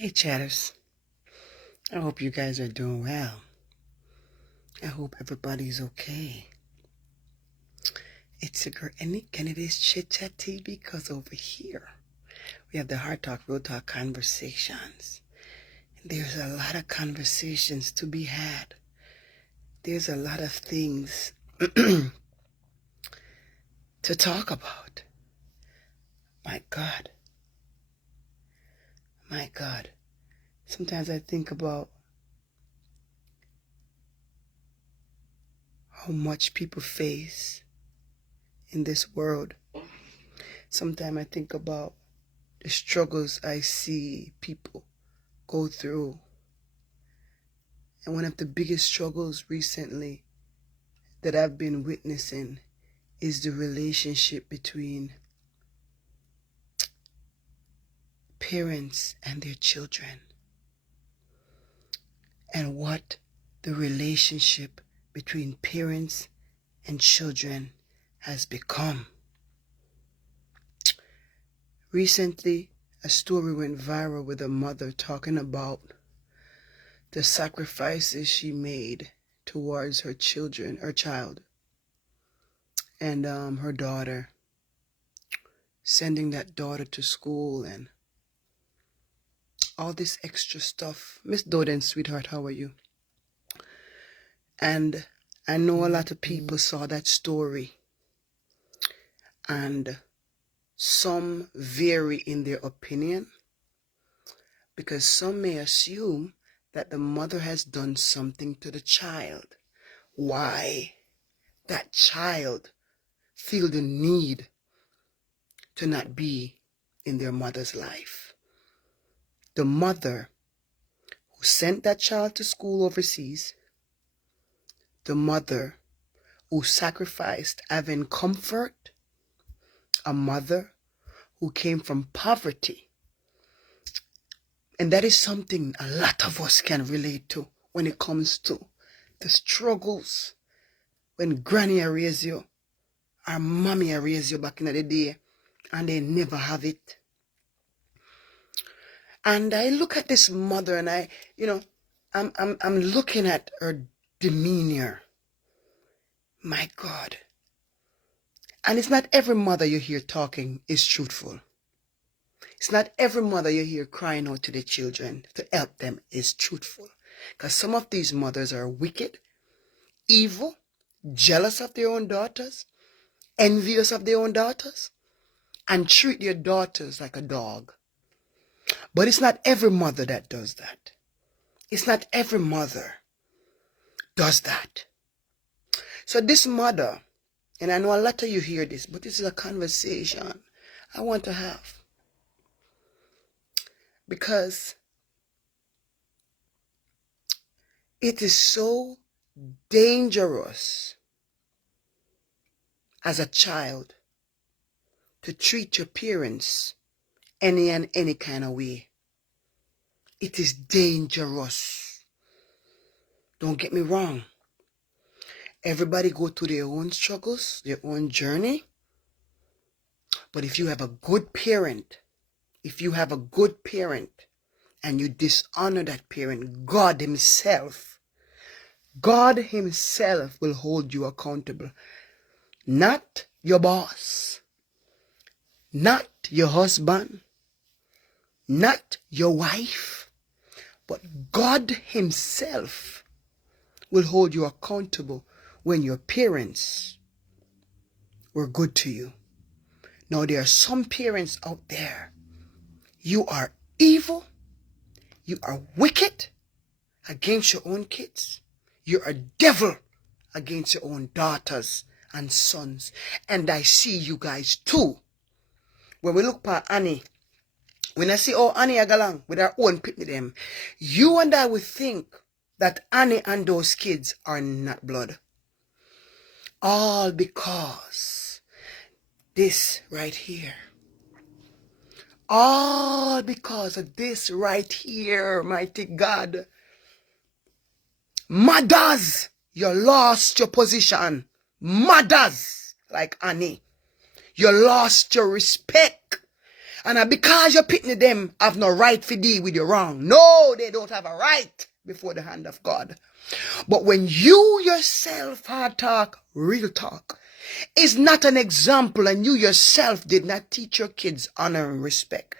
Hey chatters, I hope you guys are doing well. I hope everybody's okay. It's your girl Nick and it is Chit Chat TV because over here we have the Hard Talk, Real Talk conversations. There's a lot of conversations to be had. There's a lot of things to talk about. My God. My God. Sometimes I think about how much people face in this world. Sometimes I think about the struggles I see people go through. And one of the biggest struggles recently that I've been witnessing is the relationship between parents and their children. And what the relationship between parents and children has become. Recently, a story went viral with a mother talking about the sacrifices she made towards her child, and her daughter, sending that daughter to school and all this extra stuff. Miss Doden, sweetheart, how are you? And I know a lot of people saw that story, and some vary in their opinion, because some may assume that the mother has done something to the child. Why that child feel the need to not be in their mother's life. The mother who sent that child to school overseas, the mother who sacrificed having comfort, a mother who came from poverty. And that is something a lot of us can relate to when it comes to the struggles when granny raised you, or mommy raised you back in the day, and they never have it. And I look at this mother and I'm looking at her demeanor. My God. And it's not every mother you hear talking is truthful. It's not every mother you hear crying out to the children to help them is truthful. Because some of these mothers are wicked, evil, jealous of their own daughters, envious of their own daughters, and treat their daughters like a dog. But it's not every mother that does that. It's not every mother does that. So this mother, and I know a lot of you hear this, but this is a conversation I want to have. Because it is so dangerous as a child to treat your parents any kind of way. It is dangerous. Don't get me wrong. Everybody go through their own struggles, their own journey. But if you have a good parent, and you dishonor that parent, God himself will hold you accountable. Not your boss, not your husband, not your wife, but God himself will hold you accountable when your parents were good to you. Now, there are some parents out there. You are evil. You are wicked against your own kids. You're a devil against your own daughters and sons. And I see you guys too. When we look at Annie, when I see Annie agalang with her own pit with them, you and I would think that Annie and those kids are not blood. All because this right here. All because of this right here, mighty God. Mothers, you lost your position. Mothers, like Annie, you lost your respect. And because your pitney them have no right to deal with your wrong. No, they don't have a right before the hand of God. But when you yourself hard talk, real talk, is not an example, and you yourself did not teach your kids honor and respect,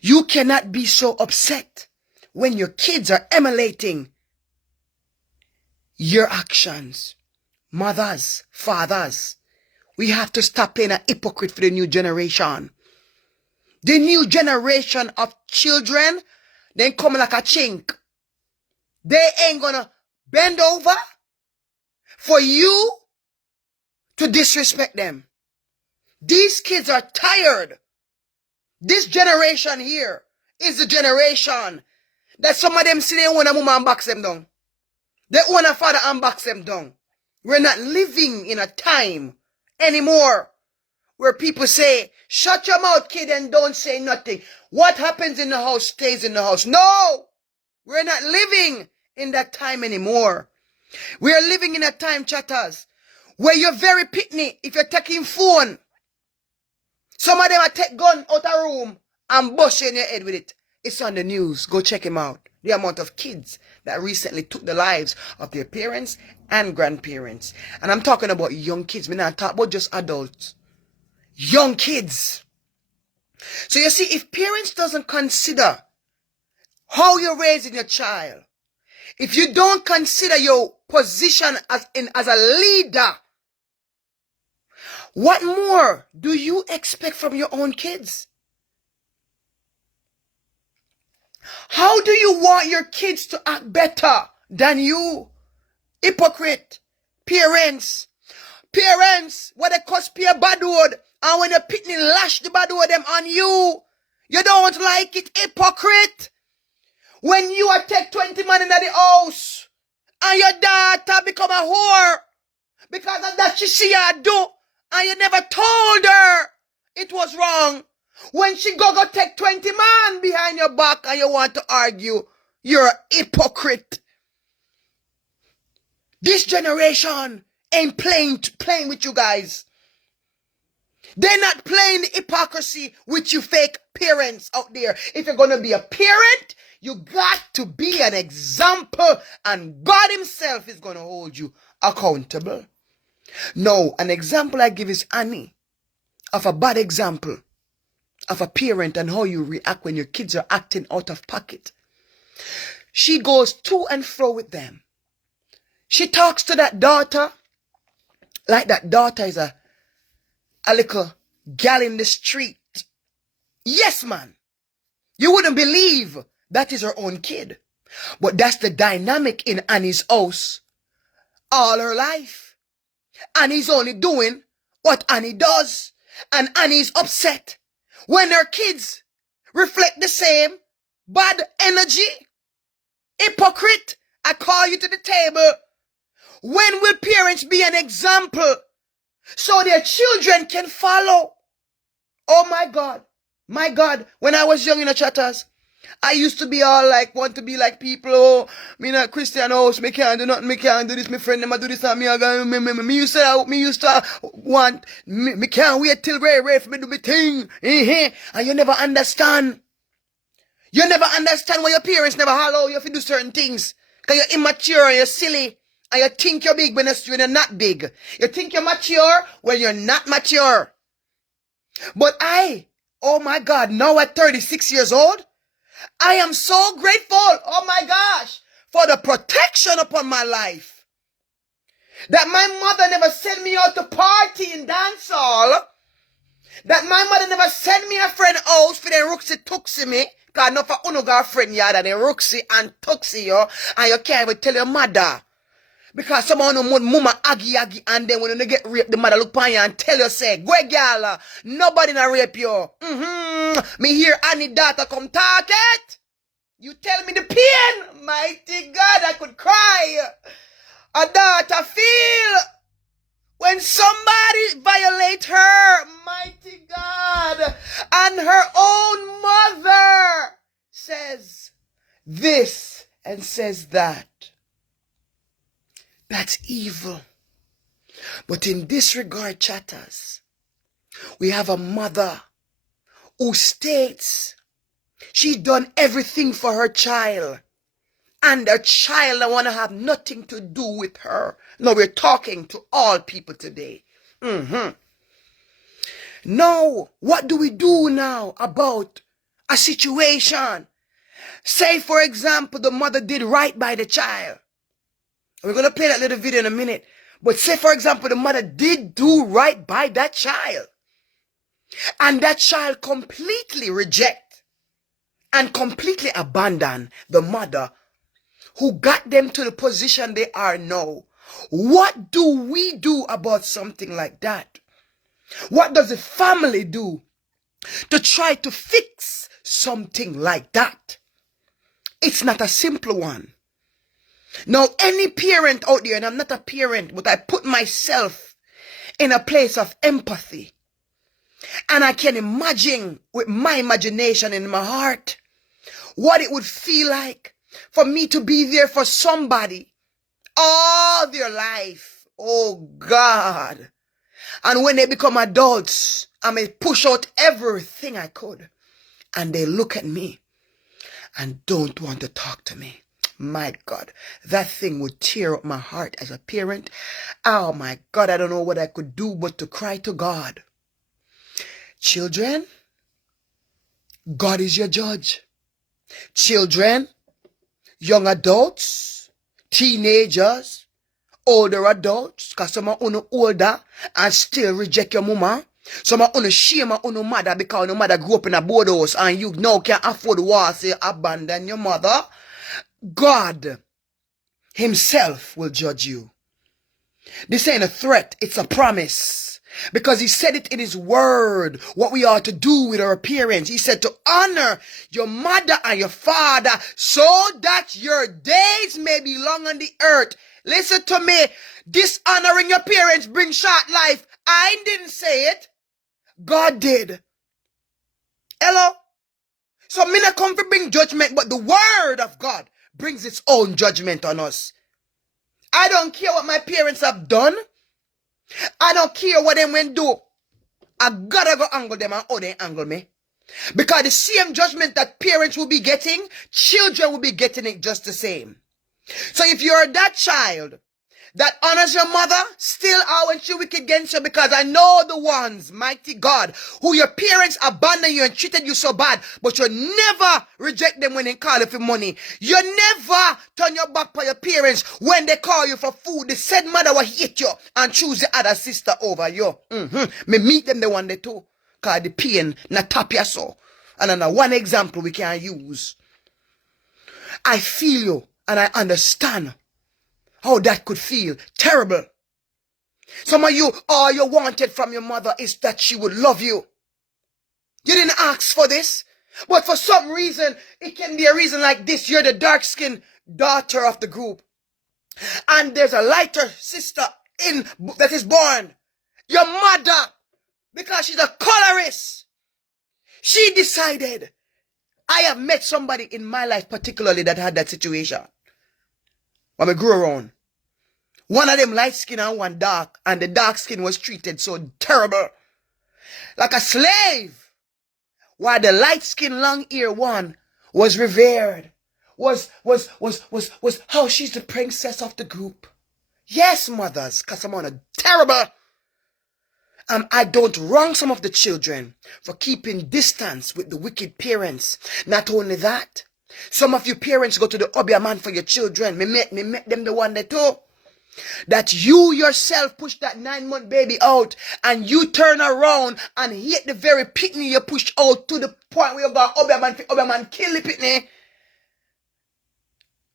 you cannot be so upset when your kids are emulating your actions. Mothers, fathers, we have to stop being a hypocrite for the new generation. The new generation of children, they come like a chink. They ain't gonna bend over for you to disrespect them. These kids are tired. This generation here is the generation that some of them see they want a mama and box them down. They want a father and box them down. We're not living in a time anymore where people say, shut your mouth, kid, and don't say nothing. What happens in the house stays in the house. No! We're not living in that time anymore. We are living in a time, chatters, where you're very pitney if you're taking phone. Some of them are take gun out of room and bust you in your head with it. It's on the news. Go check him out. The amount of kids that recently took the lives of their parents and grandparents. And I'm talking about young kids. I'm not talking about just adults. Young kids. So you see, if parents doesn't consider how you're raising your child, if you don't consider your position as a leader, what more do you expect from your own kids? How do you want your kids to act better than you? Hypocrite. Parents. Parents, what they cost pay a bad word, and when the pitney lash the bad word them on you, you don't like it. Hypocrite. When you are take 20 man in the house, and your daughter become a whore, because of that she see her do, and you never told her it was wrong. When she go take 20 man behind your back and you want to argue, you're a hypocrite. This generation ain't playing with you guys. They're not playing the hypocrisy with you fake parents out there. If you're going to be a parent, you got to be an example, and God himself is going to hold you accountable. No, an example I give is Annie, of a bad example of a parent and how you react when your kids are acting out of pocket. She goes to and fro with them. She talks to that daughter like that daughter is a little gal in the street. Yes, man. You wouldn't believe that is her own kid. But that's the dynamic in Annie's house all her life. Annie's only doing what Annie does. And Annie's upset when her kids reflect the same bad energy. Hypocrite, I call you to the table. When will parents be an example so their children can follow? Oh my God. My God. When I was young in the chatters, I used to be all like, want to be like people. Oh, me not Christian house, me can't do nothing, me can't do this, my friend them do this, and me used to want, me can't wait till ready for me do my thing. And you never understand. You never understand why your parents never allow you to do certain things. Because you're immature and you're silly. And you think you're big when you're not big. You think you're mature when you're not mature. But oh my God, now at 36 years old, I am so grateful, oh my gosh, for the protection upon my life. That my mother never sent me out to party in dance hall. That my mother never sent me a friend house for them ruxy tuxi me. Because no for uno got a friend yard and they ruxy and tuxi you. And you can't even tell your mother. Because someone know mama aggy and then when you get raped, the mother look upon you and tell you, say, go girl, nobody na rape you. Me hear Annie daughter come talk it. You tell me the pain. Mighty God, I could cry. A daughter feel when somebody violate her. Mighty God. And her own mother says this and says that. That's evil. But in this regard, chatters, we have a mother who states she done everything for her child, and her child don't want to have nothing to do with her. No, we're talking to all people today. Now, what do we do now about a situation? Say, for example, the mother did right by the child. We're going to play that little video in a minute. But say, for example, the mother did do right by that child, and that child completely reject and completely abandon the mother who got them to the position they are now. What do we do about something like that? What does the family do to try to fix something like that? It's not a simple one. Now, any parent out there, and I'm not a parent, but I put myself in a place of empathy, and I can imagine with my imagination in my heart what it would feel like for me to be there for somebody all their life. Oh God. And when they become adults, I may push out everything I could, and they look at me and don't want to talk to me. My God, that thing would tear up my heart as a parent. Oh my God, I don't know what I could do but to cry to God. Children, God is your judge. Children, young adults, teenagers, older adults, because some are older and still reject your mama. Some are shame on mother because your mother grew up in a board house and you now can't afford the war, so you abandon your mother. God himself will judge you. This ain't a threat, it's a promise. Because he said it in his word, what we are to do with our parents. He said to honor your mother and your father so that your days may be long on the earth. Listen to me. Dishonoring your parents brings short life. I didn't say it. God did. Hello? So me not come to bring judgment, but the word of God brings its own judgment on us. I don't care what my parents have done. I don't care what they went do. I gotta go angle them and how they angle me. Because the same judgment that parents will be getting, children will be getting it just the same. So if you're that child that honors your mother, still I want you wicked against you, because I know the ones, mighty God, who your parents abandoned you and treated you so bad, but you never reject them when they call you for money. You never turn your back on your parents when they call you for food. The said mother will hate you and choose the other sister over you. Me meet them the one they too, because the pain not tap you so. And then one example we can use. I feel you and I understand how that could feel terrible. Some of you, all you wanted from your mother is that she would love you. You didn't ask for this, but for some reason, it can be a reason like this. You're the dark-skinned daughter of the group, and there's a lighter sister that is born. Your mother, because she's a colorist, she decided. I have met somebody in my life particularly that had that situation. When I grew around, one of them light skin and one dark, and the dark skin was treated so terrible, like a slave, while the light skin long ear one was revered, was how she's the princess of the group. Yes, mothers, because I'm on a terrible. I don't wrong some of the children for keeping distance with the wicked parents. Not only that, some of you parents go to the obia man for your children. Me met them the one that too. That you yourself push that 9-month baby out, and you turn around and hit the very pitney you pushed out to the point where you got obia man kill the pitney.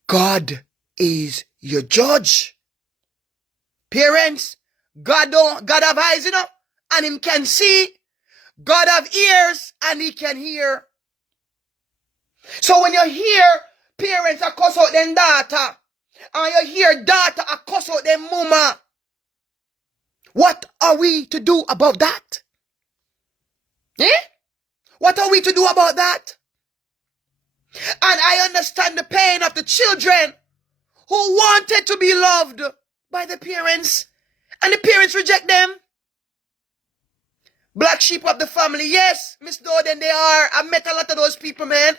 God is your judge. Parents, God have eyes, you know, and him can see. God have ears and he can hear. So when you hear parents a cuss out them daughter, and you hear daughter a cuss out them mama, what are we to do about that? What are we to do about that? And I understand the pain of the children who wanted to be loved by the parents, and the parents reject them. Black sheep of the family. Yes, Miss Doden, they are. I met a lot of those people, man.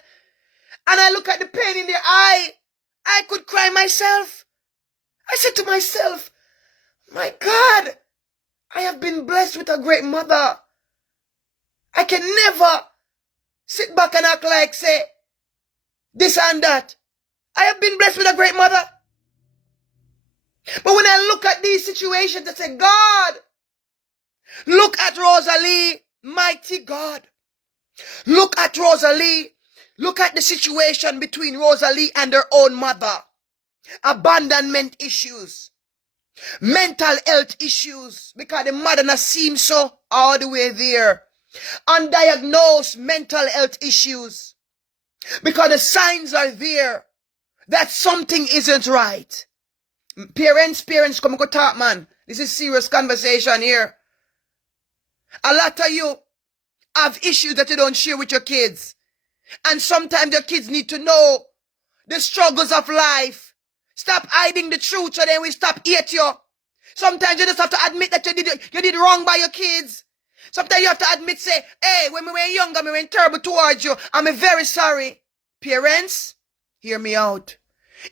And I look at the pain in their eye. I could cry myself. I said to myself, my God, I have been blessed with a great mother. I can never sit back and act like, say, this and that. I have been blessed with a great mother. But when I look at these situations, I say, God, look at Rosalie, mighty God. Look at Rosalie. Look at the situation between Rosalie and her own mother. Abandonment issues. Mental health issues. Because the mother not seems so all the way there. Undiagnosed mental health issues. Because the signs are there that something isn't right. Parents, come and go talk, man. This is serious conversation here. A lot of you have issues that you don't share with your kids. And sometimes your kids need to know the struggles of life. Stop hiding the truth so then we stop hate you. Sometimes you just have to admit that you did wrong by your kids. Sometimes you have to admit, say, hey, when we were younger, we were terrible towards you. I'm very sorry. Parents, hear me out.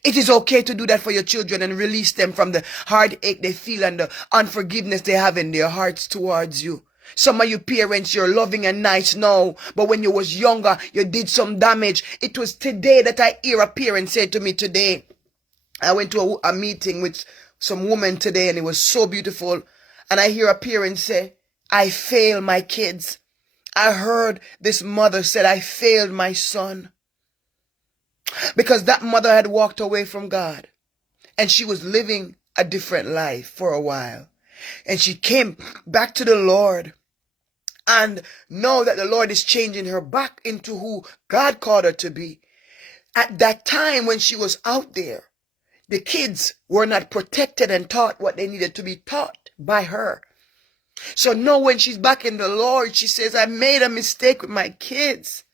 It is okay to do that for your children and release them from the heartache they feel and the unforgiveness they have in their hearts towards you. Some of you parents, you're loving and nice now, but when you was younger, you did some damage. It was today that I hear a parent say to me today, I went to a meeting with some woman today and it was so beautiful. And I hear a parent say, I failed my kids. I heard this mother said, I failed my son. Because that mother had walked away from God and she was living a different life for a while. And she came back to the Lord and know that the Lord is changing her back into who God called her to be. At that time when she was out there, the kids were not protected and taught what they needed to be taught by her. So now when she's back in the Lord, she says, I made a mistake with my kids.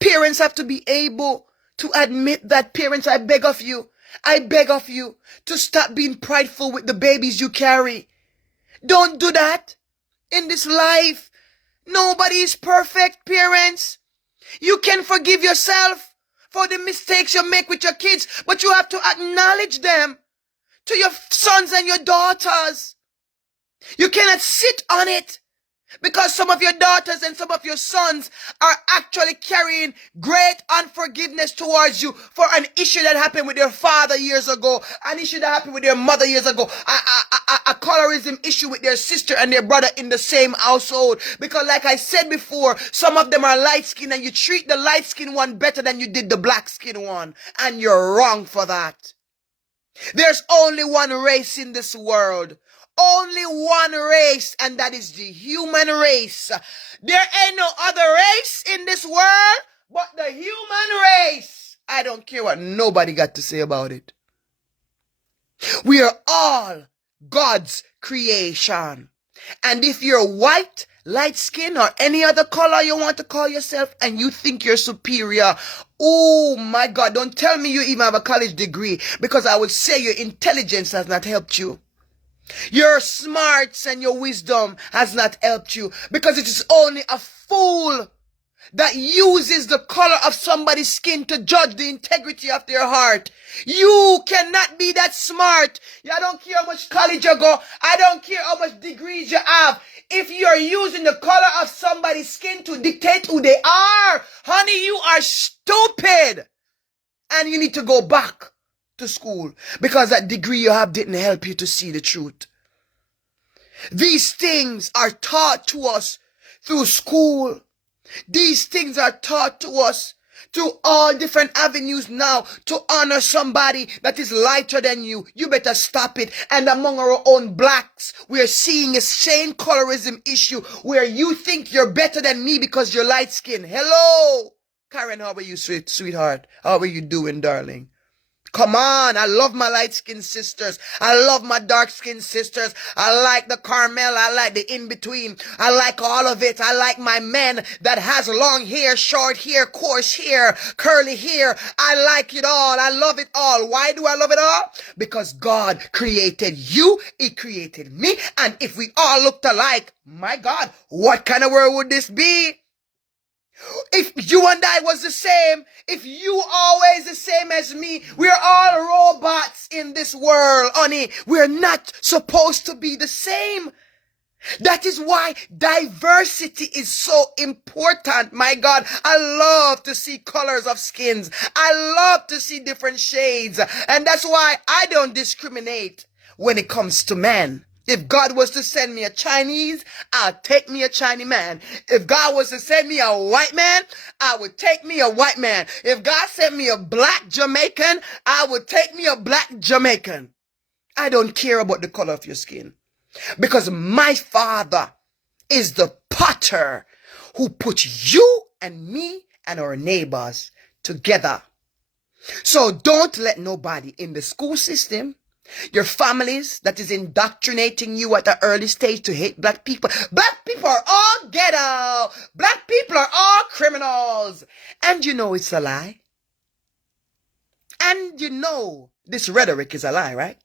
Parents have to be able to admit that. Parents, I beg of you to stop being prideful with the babies you carry. Don't do that in this life. Nobody is perfect, parents. You can forgive yourself for the mistakes you make with your kids, but you have to acknowledge them to your sons and your daughters. You cannot sit on it because some of your daughters and some of your sons are actually carrying great unforgiveness towards you for an issue that happened with their father years ago, an issue that happened with their mother years ago, a colorism issue with their sister and their brother in the same household. Because like I said before, some of them are light-skinned and you treat the light-skinned one better than you did the black-skinned one. And you're wrong for that. There's only one race in this world. Only one race, and that is the human race. There ain't no other race in this world but the human race. I don't care what nobody got to say about it. We are all God's creation. And if you're white, light skin, or any other color you want to call yourself, and you think you're superior, oh my God, don't tell me you even have a college degree, because I would say your intelligence has not helped you. Your smarts and your wisdom has not helped you, because it is only a fool that uses the color of somebody's skin to judge the integrity of their heart. You cannot be that smart. I don't care how much college you go. I don't care how much degrees you have. If you're using the color of somebody's skin to dictate who they are, honey, you are stupid. And you need to go back to school because that degree you have didn't help you to see the truth. These things are taught to us through school. These things are taught to us through all different avenues now to honor somebody that is lighter than you. You better stop it. And among our own blacks, we are seeing a same colorism issue where you think you're better than me because you're light skinned. Hello, Karen, how are you, sweetheart? How are you doing, darling? Come on, I love my light-skinned sisters. I love my dark-skinned sisters. I like the caramel. I like the in-between. I like all of it. I like my men that has long hair, short hair, coarse hair, curly hair. I like it all. I love it all. Why do I love it all? Because God created you. He created me. And if we all looked alike, my God, what kind of world would this be? If you and I was the same, if you always the same as me, we're all robots in this world, honey. We're not supposed to be the same. That is why diversity is so important. My God, I love to see colors of skins. I love to see different shades. And that's why I don't discriminate when it comes to men. If God was to send me a Chinese, I'll take me a Chinese man. If God was to send me a white man, I would take me a white man. If God sent me a black Jamaican, I would take me a black Jamaican. I don't care about the color of your skin. Because my Father is the potter who put you and me and our neighbors together. So don't let nobody in the school system, your families that is indoctrinating you at an early stage to hate black people. Black people are all ghetto. Black people are all criminals. And you know it's a lie. And you know this rhetoric is a lie, right?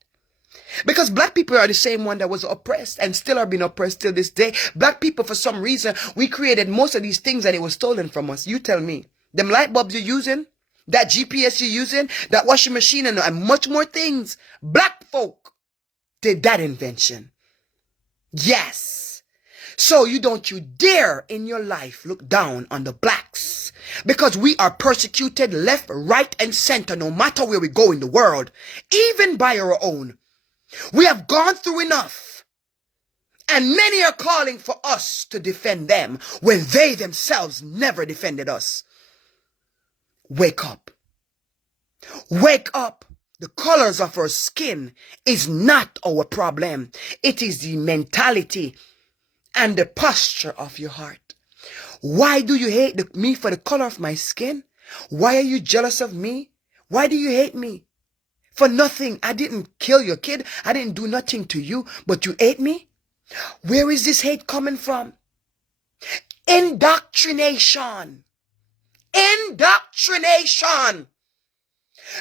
Because black people are the same one that was oppressed and still are being oppressed till this day. Black people, for some reason, we created most of these things and it was stolen from us. You tell me. Them light bulbs you're using, that GPS you're using, that washing machine, and much more things. Black folk did that invention. Yes. So you dare in your life look down on the blacks. Because we are persecuted left, right, and center no matter where we go in the world. Even by our own. We have gone through enough. And many are calling for us to defend them when they themselves never defended us. Wake up. Wake up. The colors of our skin is not our problem. It is the mentality and the posture of your heart. Why do you hate me for the color of my skin? Why are you jealous of me? Why do you hate me? For nothing. I didn't kill your kid. I didn't do nothing to you, but you hate me? Where is this hate coming from? Indoctrination. Indoctrination.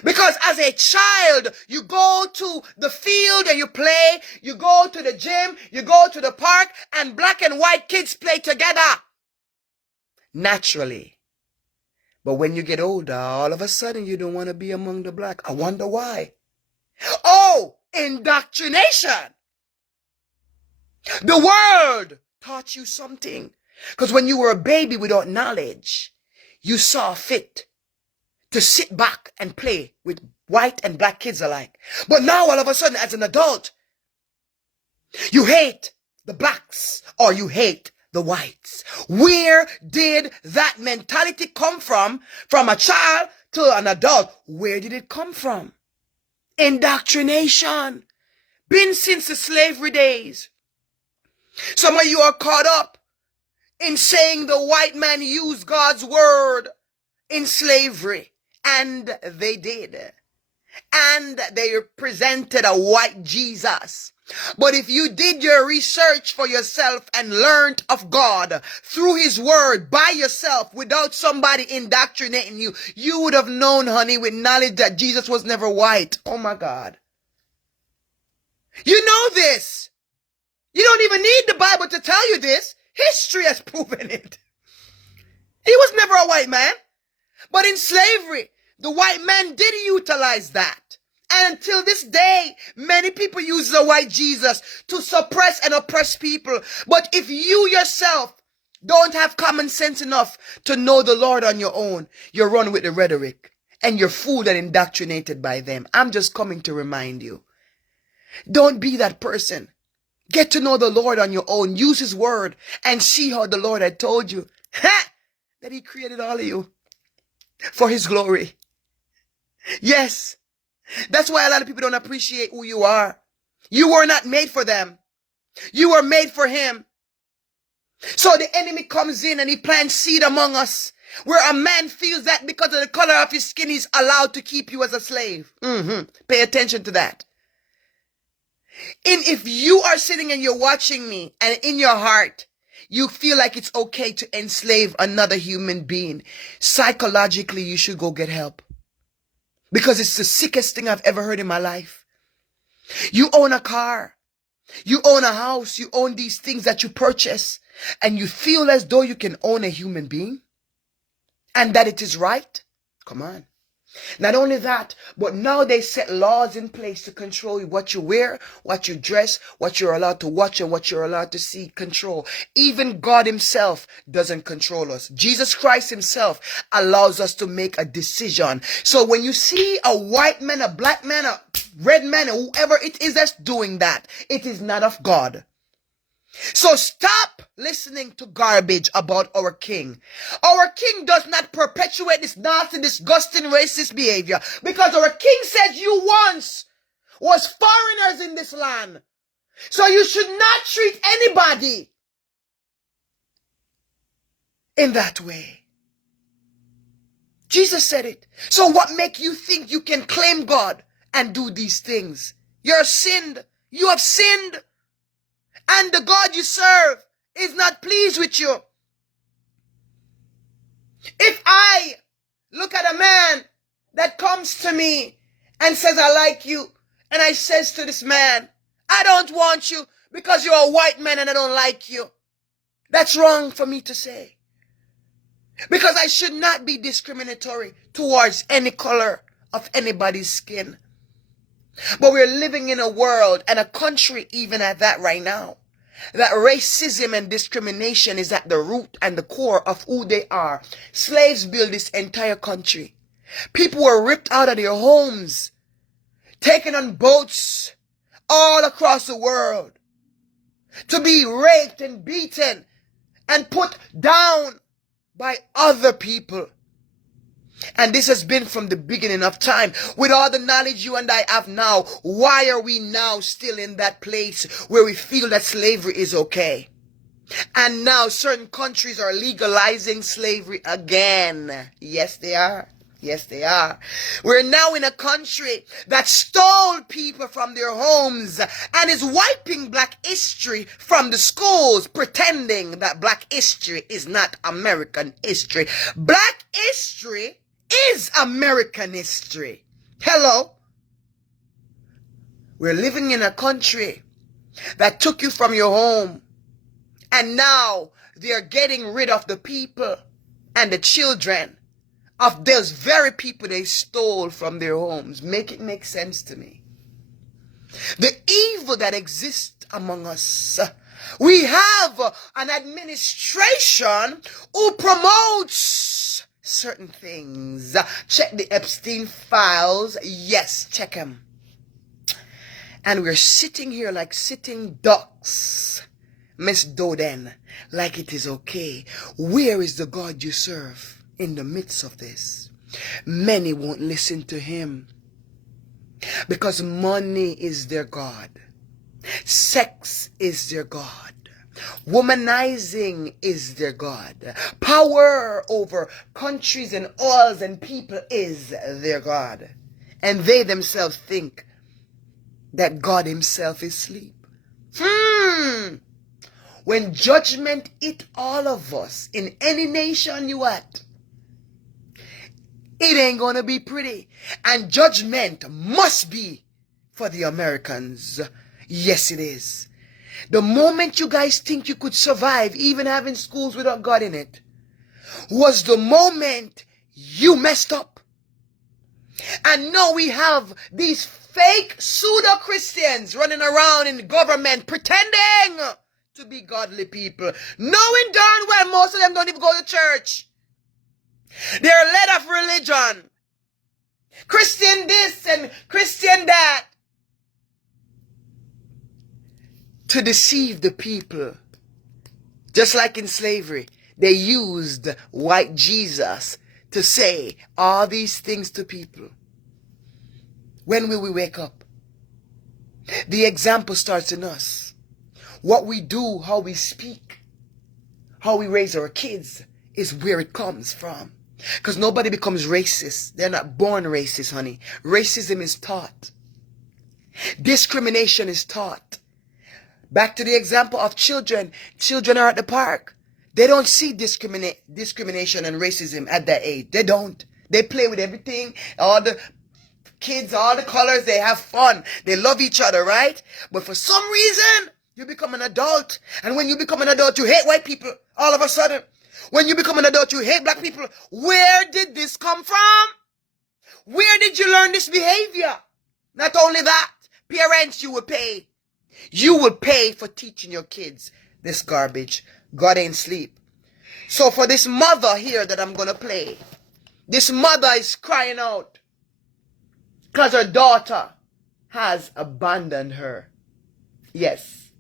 Because as a child, you go to the field and you play, you go to the gym, you go to the park, and black and white kids play together. Naturally. But when you get older, all of a sudden you don't want to be among the black. I wonder why. Oh, indoctrination. The world taught you something. Because when you were a baby without knowledge, you saw fit to sit back and play with white and black kids alike. But now all of a sudden as an adult, you hate the blacks or you hate the whites. Where did that mentality come from? From a child to an adult. Where did it come from? Indoctrination. Been since the slavery days. Some of you are caught up in saying the white man used God's word in slavery. And they did. And they presented a white Jesus. But if you did your research for yourself and learned of God through his word by yourself without somebody indoctrinating you, you would have known, honey, with knowledge that Jesus was never white. Oh my God. You know this. You don't even need the Bible to tell you this. History has proven it. He was never a white man. But in slavery, the white man did utilize that. And until this day, many people use the white Jesus to suppress and oppress people. But if you yourself don't have common sense enough to know the Lord on your own, you run with the rhetoric and you're fooled and indoctrinated by them. I'm just coming to remind you. Don't be that person. Get to know the Lord on your own. Use his word and see how the Lord had told you that he created all of you for his glory. Yes. That's why a lot of people don't appreciate who you are. You were not made for them. You were made for him. So the enemy comes in and he plants seed among us, where a man feels that because of the color of his skin, he's allowed to keep you as a slave. Pay attention to that. And if you are sitting and you're watching me, and in your heart, you feel like it's okay to enslave another human being, psychologically, you should go get help. Because it's the sickest thing I've ever heard in my life. You own a car. You own a house. You own these things that you purchase. And you feel as though you can own a human being. And that it is right. Come on. Not only that, but now they set laws in place to control what you wear, what you dress, what you're allowed to watch, and what you're allowed to see. Control. Even God himself doesn't control us. Jesus Christ himself allows us to make a decision. So when you see a white man, a black man, a red man, or whoever it is that's doing that, it is not of God. So stop listening to garbage about our king. Our king does not perpetuate this nasty, disgusting, racist behavior, because our king said you once was foreigners in this land. So you should not treat anybody in that way. Jesus said it. So what make you think you can claim God and do these things? You're sinned. You have sinned. And the God you serve is not pleased with you. If I look at a man that comes to me and says, I like you, and I says to this man, I don't want you because you're a white man and I don't like you. That's wrong for me to say. Because I should not be discriminatory towards any color of anybody's skin. But we're living in a world and a country even at that right now, that racism and discrimination is at the root and the core of who they are. Slaves built this entire country. People were ripped out of their homes, taken on boats all across the world to be raped and beaten and put down by other people. And this has been from the beginning of time. With all the knowledge you and I have now, why are we now still in that place where we feel that slavery is okay? And now certain countries are legalizing slavery again. Yes, they are. Yes, they are. We're now in a country that stole people from their homes and is wiping black history from the schools, pretending that black history is not American history. Black history is American history. Hello? We're living in a country that took you from your home, and now they're getting rid of the people and the children of those very people they stole from their homes. Make it make sense to me. The evil that exists among us. We have an administration who promotes certain things. Check the Epstein files. Yes, check them. And we're sitting here like sitting ducks, Miss Doden, like it is okay. Where is the God you serve in the midst of this? Many won't listen to him because money is their God. Sex is their God. Womanizing is their God. Power over countries and oils and people is their God. And they themselves think that God himself is asleep. When judgment hit all of us in any nation you at, it ain't gonna be pretty. And judgment must be for the Americans. Yes, it is. The moment you guys think you could survive, even having schools without God in it, was the moment you messed up. And now we have these fake pseudo-Christians running around in the government pretending to be godly people, knowing darn well most of them don't even go to church. They're led of religion. Christian this and Christian that. To deceive the people. Just like in slavery, they used white Jesus to say all these things to people. When will we wake up? The example starts in us. What we do, how we speak. how we raise our kids is where it comes from. Because nobody becomes racist. They're not born racist, honey. Racism is taught. Discrimination is taught. Back to the example of children. Children are at the park. They don't see discrimination and racism at that age. They don't. They play with everything. All the kids, all the colors, they have fun. They love each other, right? But for some reason, you become an adult. And when you become an adult, you hate white people all of a sudden. When you become an adult, you hate black people. Where did this come from? Where did you learn this behavior? Not only that, parents, you will pay. You will pay for teaching your kids this garbage. God ain't sleep. So for this mother here that I'm going to play, this mother is crying out because her daughter has abandoned her. Yes.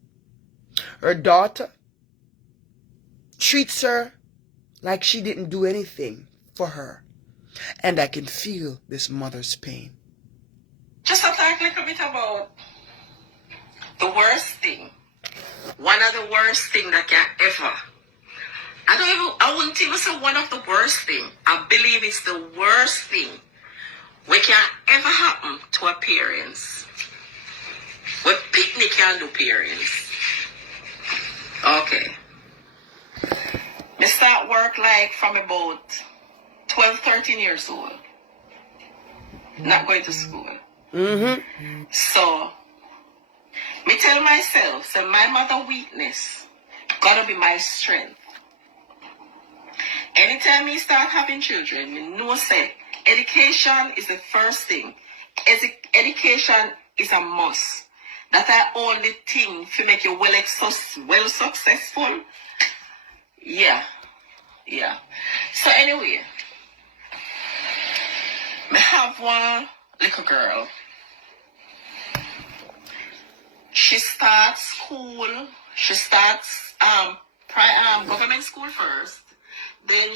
Her daughter treats her like she didn't do anything for her. And I can feel this mother's pain. Just to talk a little bit about the worst thing. One of the worst things that can ever. I wouldn't even say one of the worst thing. I believe it's the worst thing which can ever happen to a parents. What picnic can do parents. Okay. I start work like from about 12, 13 years old. Not going to school. Mm-hmm. So, me tell myself, so my mother weakness gotta be my strength. Anytime me start having children, me know say education is the first thing. Education is a must. That's the only thing to make you well successful. Yeah. So anyway, me have one little girl. She starts school. She starts government school first. Then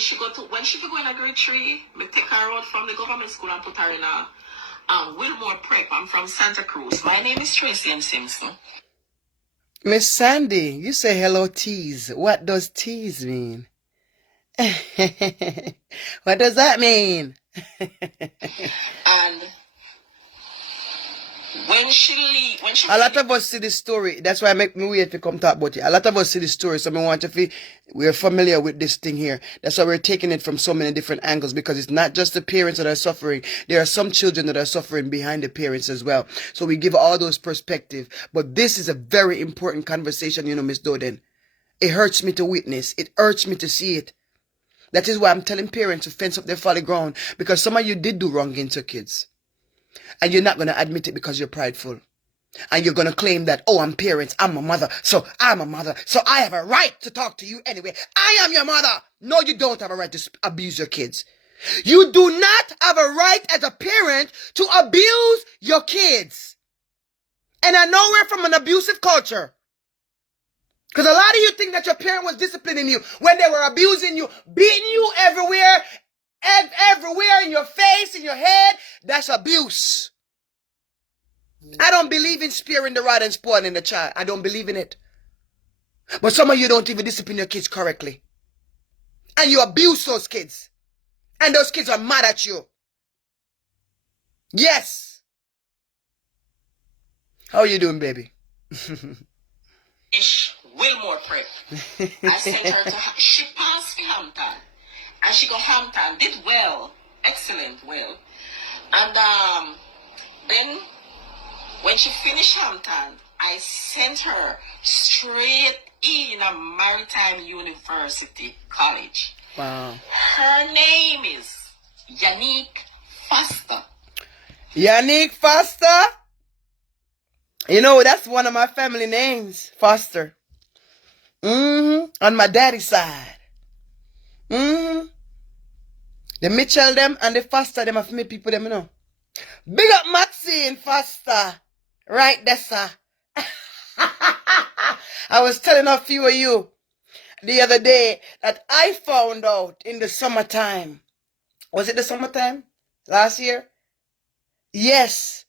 when she go in a grade 3, me take her out from the government school and put her in a Wilmore Prep. I'm from Santa Cruz. My name is Tracy M. Simpson. Miss Sandy, you say hello tease. What does tease mean? What does that mean? And when she a lot of us see this story. That's why I make me wait to come talk about it. A lot of us see this story, so I want to feel we're familiar with this thing here. That's why we're taking it from so many different angles, because it's not just the parents that are suffering. There are some children that are suffering behind the parents as well. So we give all those perspectives. But this is a very important conversation, Miss Doden. It hurts me to witness. It hurts me to see it. That is why I'm telling parents to fence up their folly ground, because some of you did do wrong into kids. And you're not going to admit it because you're prideful. And you're going to claim that, oh, I'm parents, I'm a mother, so I'm a mother, so I have a right to talk to you anyway. I am your mother. No, you don't have a right to abuse your kids. You do not have a right as a parent to abuse your kids. And I know we're from an abusive culture. Because a lot of you think that your parent was disciplining you when they were abusing you, beating you everywhere in your face, in your head. That's abuse. I don't believe in sparing the rod and spoiling the child. I don't believe in it. But some of you don't even discipline your kids correctly. And you abuse those kids. And those kids are mad at you. Yes. How are you doing, baby? Wilmore Prep. I sent her to, she passed Hampton. And she got Hampton, did well, excellent, well. And then when she finished Hampton, I sent her straight in a maritime university college. Wow. Her name is Yannick Foster. Yannick Foster? That's one of my family names, Foster. On my daddy's side. The Mitchell them and the Foster them have me people them, Big up Maxine Foster. Right there, sir. I was telling a few of you the other day that I found out in the summertime. Was it the summertime? Last year? Yes.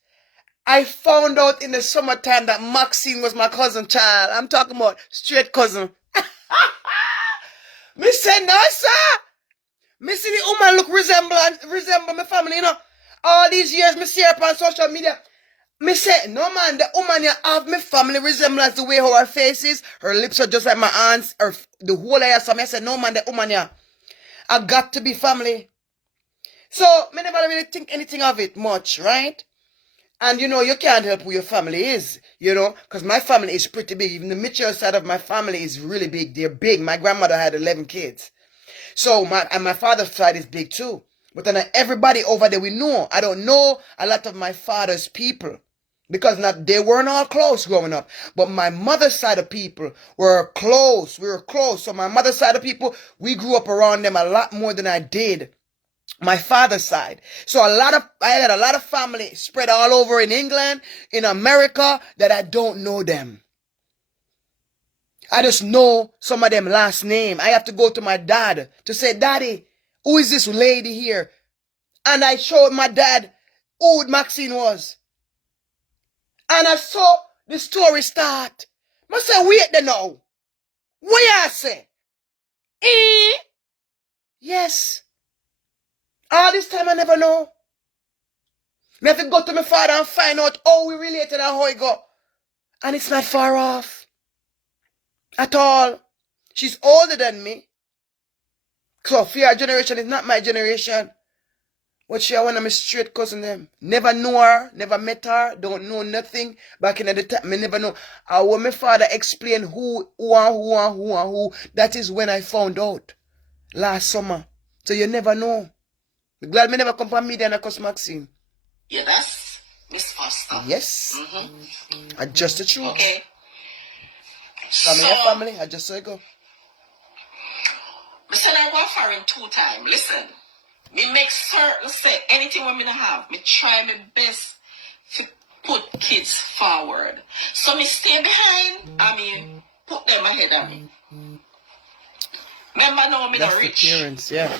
I found out in the summertime that Maxine was my cousin child. I'm talking about straight cousin. Me say, no, sir. Me see the woman look resemble my family, you know. All these years, me see her on social media. Me say, no man, the woman you have me family resemblance the way how her face is. Her lips are just like my aunt's. Or the whole eye. So me say, no man, the woman you I got to be family. So, me never really think anything of it much, right? And you know, you can't help who your family is, you know, because my family is pretty big. Even the mature side of my family is really big. They're big. My grandmother had 11 kids. So, my father's side is big too. But then everybody over there we know. I don't know a lot of my father's people. Because they weren't all close growing up. But my mother's side of people were close. We were close. So my mother's side of people, we grew up around them a lot more than I did my father's side. So I had a lot of family spread all over in England, in America, that I don't know them. I just know some of them last name. I have to go to my dad to say, Daddy, who is this lady here? And I showed my dad who Maxine was. And I saw the story start. I say, wait there now. What I say? Yes. All this time I never know. I have to go to my father and find out how we related and how it go. And it's not far off. At all. She's older than me. So for your generation is not my generation. But she one of my straight cousin them. Never know her, never met her, don't know nothing. Back in the time, me never know. And when my father explained who, that is when I found out. Last summer. So you never know. I'm glad me never come from media and I cuss Maxine. Yeah, that's Miss Foster. Yes. Mm-hmm. I just the truth. Okay. Family, I just so I go. Listen, I go foreign 2 times. Listen. Me make certain say anything when me not have. Me try my best to put kids forward. So me stay behind and me put them ahead of me. Remember now me not rich. Parents, yeah.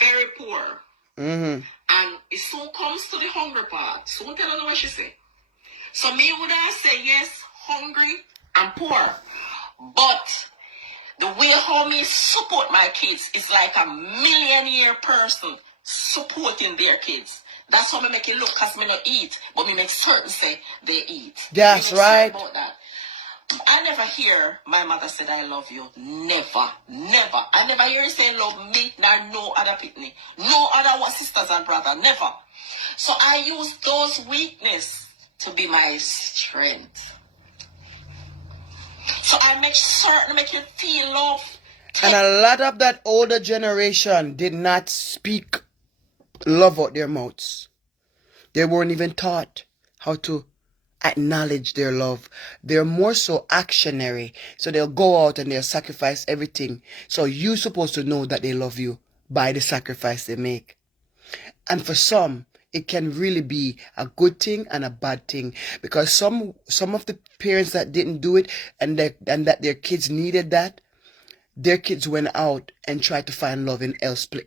Very poor. Mm-hmm. And it soon comes to the hungry part. Soon tell her what she say. So me would have say yes, hungry and poor. But the way how me support my kids is like a millionaire person supporting their kids. That's how me make it look, because me not eat, but me make certain say they eat. That's right. About that. I never hear my mother said I love you. Never, never. I never hear her say love me, nor no other pitney. No other sisters and brother, never. So I use those weakness to be my strength. So I make certain make you feel love. And a lot of that older generation did not speak love out their mouths. They weren't even taught how to acknowledge their love. They're more so actionary. So they'll go out and they'll sacrifice everything. So you're supposed to know that they love you by the sacrifice they make. And for some, it can really be a good thing and a bad thing, because some of the parents that didn't do it and that their kids needed that, their kids went out and tried to find love in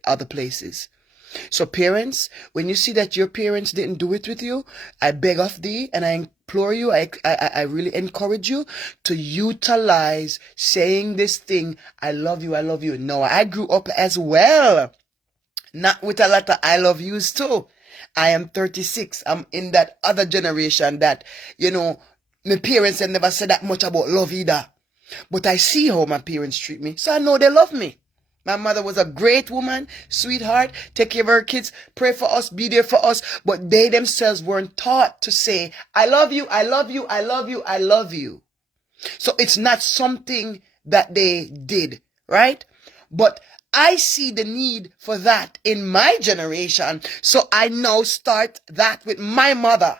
other places. So parents, when you see that your parents didn't do it with you, I beg of thee and I implore you, I really encourage you to utilize saying this thing, I love you, I love you. No, I grew up as well, not with a lot of I love yous too. I am 36. I'm in that other generation that, you know, my parents have never said that much about love either. But I see how my parents treat me, so I know they love me. My mother was a great woman, sweetheart, take care of her kids, pray for us, be there for us. But they themselves weren't taught to say, I love you, I love you, I love you, I love you. So it's not something that they did, right? But I see the need for that in my generation. So I now start that with my mother.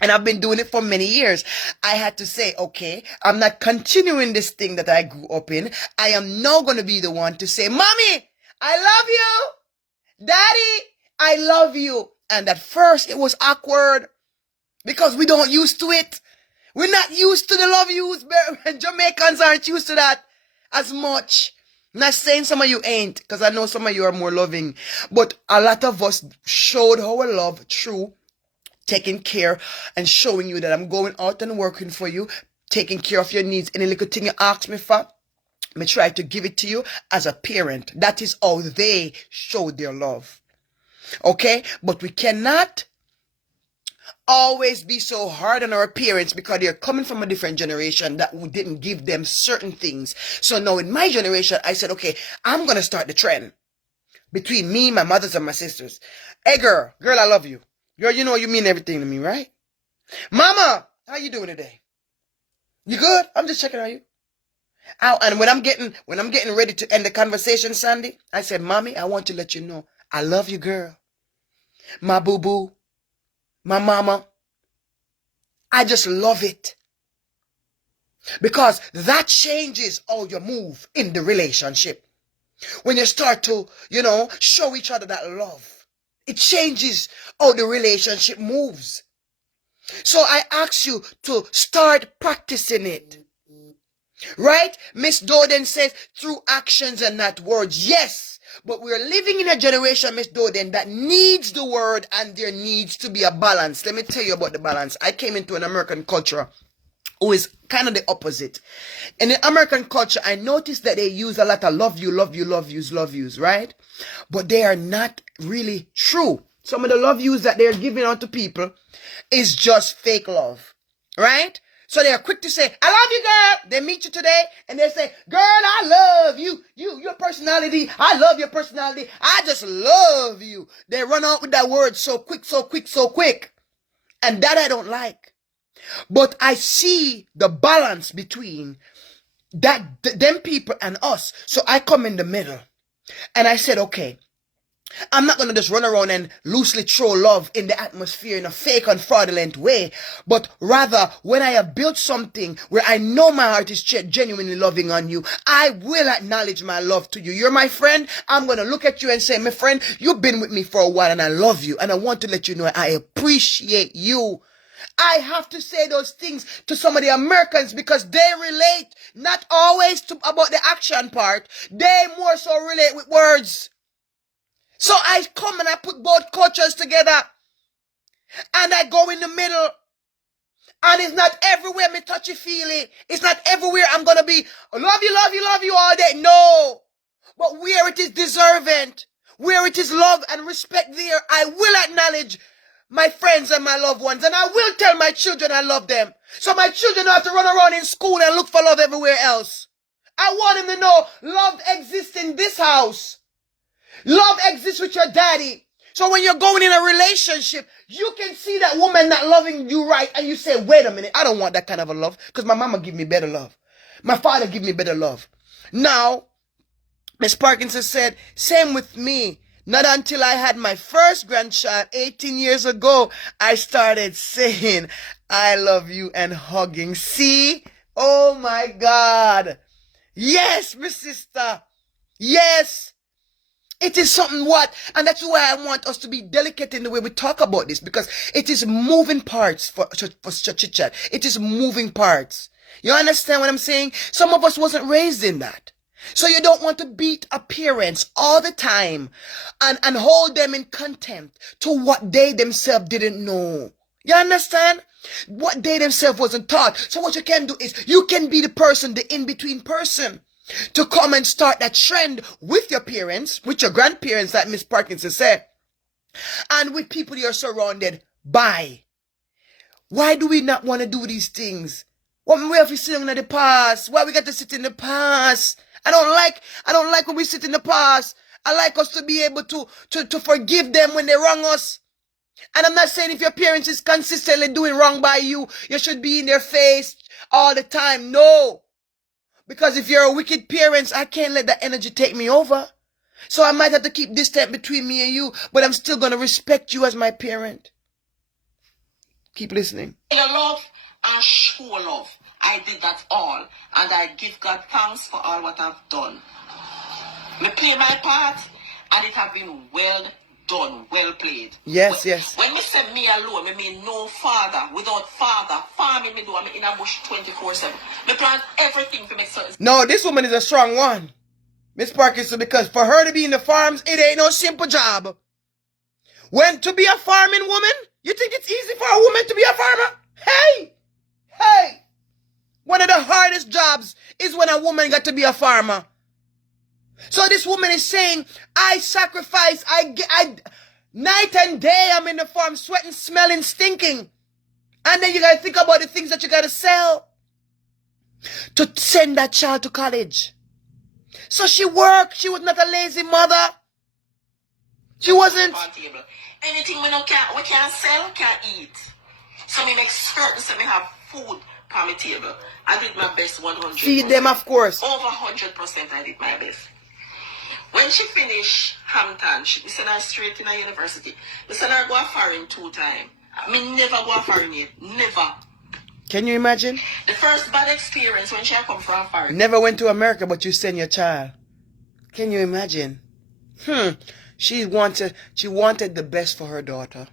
And I've been doing it for many years. I had to say, okay, I'm not continuing this thing that I grew up in. I am now going to be the one to say, Mommy, I love you. Daddy, I love you. And at first it was awkward because we don't used to it. We're not used to the love yous. Jamaicans aren't used to that as much. I'm not saying some of you ain't, because I know some of you are more loving. But a lot of us showed our love through taking care and showing you that I'm going out and working for you, taking care of your needs. Any little thing you ask me for, Me try to give it to you as a parent. That is how they show their love. Okay? But we cannot always be so hard on our parents because they're coming from a different generation that we didn't give them certain things. So now in my generation, I said, okay, I'm going to start the trend between me, my mothers, and my sisters. Hey, girl, I love you. Girl, you know you mean everything to me, right? Mama, how you doing today? You good? I'm just checking on you. And when I'm getting ready to end the conversation, Sandy, I said, Mommy, I want to let you know I love you, girl. My boo-boo, my mama. I just love it. Because that changes how you move in the relationship. When you start to, show each other that love, it changes how the relationship moves. So I ask you to start practicing it. Right? Miss Doden says, through actions and not words. Yes, but we're living in a generation, Miss Doden, that needs the word, and there needs to be a balance. Let me tell you about the balance. I came into an American culture who is kind of the opposite. In the American culture, I noticed that they use a lot of love you, love you, love yous, right? But they are not really true. Some of the love yous that they're giving out to people is just fake love, right? So they are quick to say, I love you, girl. They meet you today and they say, girl, I love you. Your personality. I love your personality. I just love you. They run out with that word so quick, so quick, so quick. And that I don't like. But I see the balance between them people and us. So I come in the middle. And I said, okay, I'm not going to just run around and loosely throw love in the atmosphere in a fake and fraudulent way, but rather when I have built something where I know my heart is genuinely loving on you, I will acknowledge my love to you. You're my friend. I'm going to look at you and say, my friend, you've been with me for a while and I love you. And I want to let you know I appreciate you. I have to say those things to some of the Americans because they relate not always about the action part. They more so relate with words. So I come and I put both cultures together. And I go in the middle. And it's not everywhere me touchy-feely. It's not everywhere I'm going to be, love you all day. No. But where it is deserving, where it is love and respect there, I will acknowledge my friends and my loved ones. And I will tell my children I love them. So my children don't have to run around in school and look for love everywhere else. I want them to know love exists in this house. Love exists with your daddy. So when you're going in a relationship, you can see that woman not loving you right. And you say, wait a minute, I don't want that kind of a love. Because my mama give me better love. My father give me better love. Now, Miss Parkinson said, same with me. Not until I had my first grandchild 18 years ago, I started saying, I love you and hugging. See? Oh my God. Yes, my sister. Yes. It is something and that's why I want us to be delicate in the way we talk about this, because it is moving parts for chit chat. It is moving parts. You understand what I'm saying? Some of us wasn't raised in that. So you don't want to beat a parents all the time and hold them in contempt to what they themselves didn't know. You understand? What they themselves wasn't taught. So what you can do is you can be the person, the in-between person, to come and start that trend with your parents, with your grandparents, like Miss Parkinson said, and with people you're surrounded by. Why do we not want to do these things? What we have to sit in the past? Why we got to sit in the past? I don't like when we sit in the past. I like us to be able to forgive them when they wrong us. And I'm not saying if your parents is consistently doing wrong by you, you should be in their face all the time. No. Because if you're a wicked parent, I can't let that energy take me over. So I might have to keep distance between me and you, but I'm still going to respect you as my parent. Keep listening. Love and show love. I did that all. And I give God thanks for all what I've done. Me play my part, and it have been well done, well played. Yes, yes. When me say me alone, me mean no father. Without father, farming me do, I'm in a bush 24/7. Me plan everything to make certain. No, this woman is a strong one, Miss Parkinson, because for her to be in the farms, it ain't no simple job. When to be a farming woman, you think it's easy for a woman to be a farmer? Hey! One of the hardest jobs is when a woman got to be a farmer. So this woman is saying, I sacrifice, I night and day I'm in the farm, sweating, smelling, stinking. And then you got to think about the things that you got to sell to send that child to college. So she worked. She was not a lazy mother. She wasn't. Anything we can't sell, can't eat. So me make certain so me have food on my table. I did my best 100%. Feed them, of course. Over 100% I did my best. When she finished Hampton, she sent her straight in a university. I sent her go foreign 2 times. I mean, never go foreign yet. Never. Can you imagine? The first bad experience when she come from foreign. Never went to America, but you send your child. Can you imagine? She wanted the best for her daughter.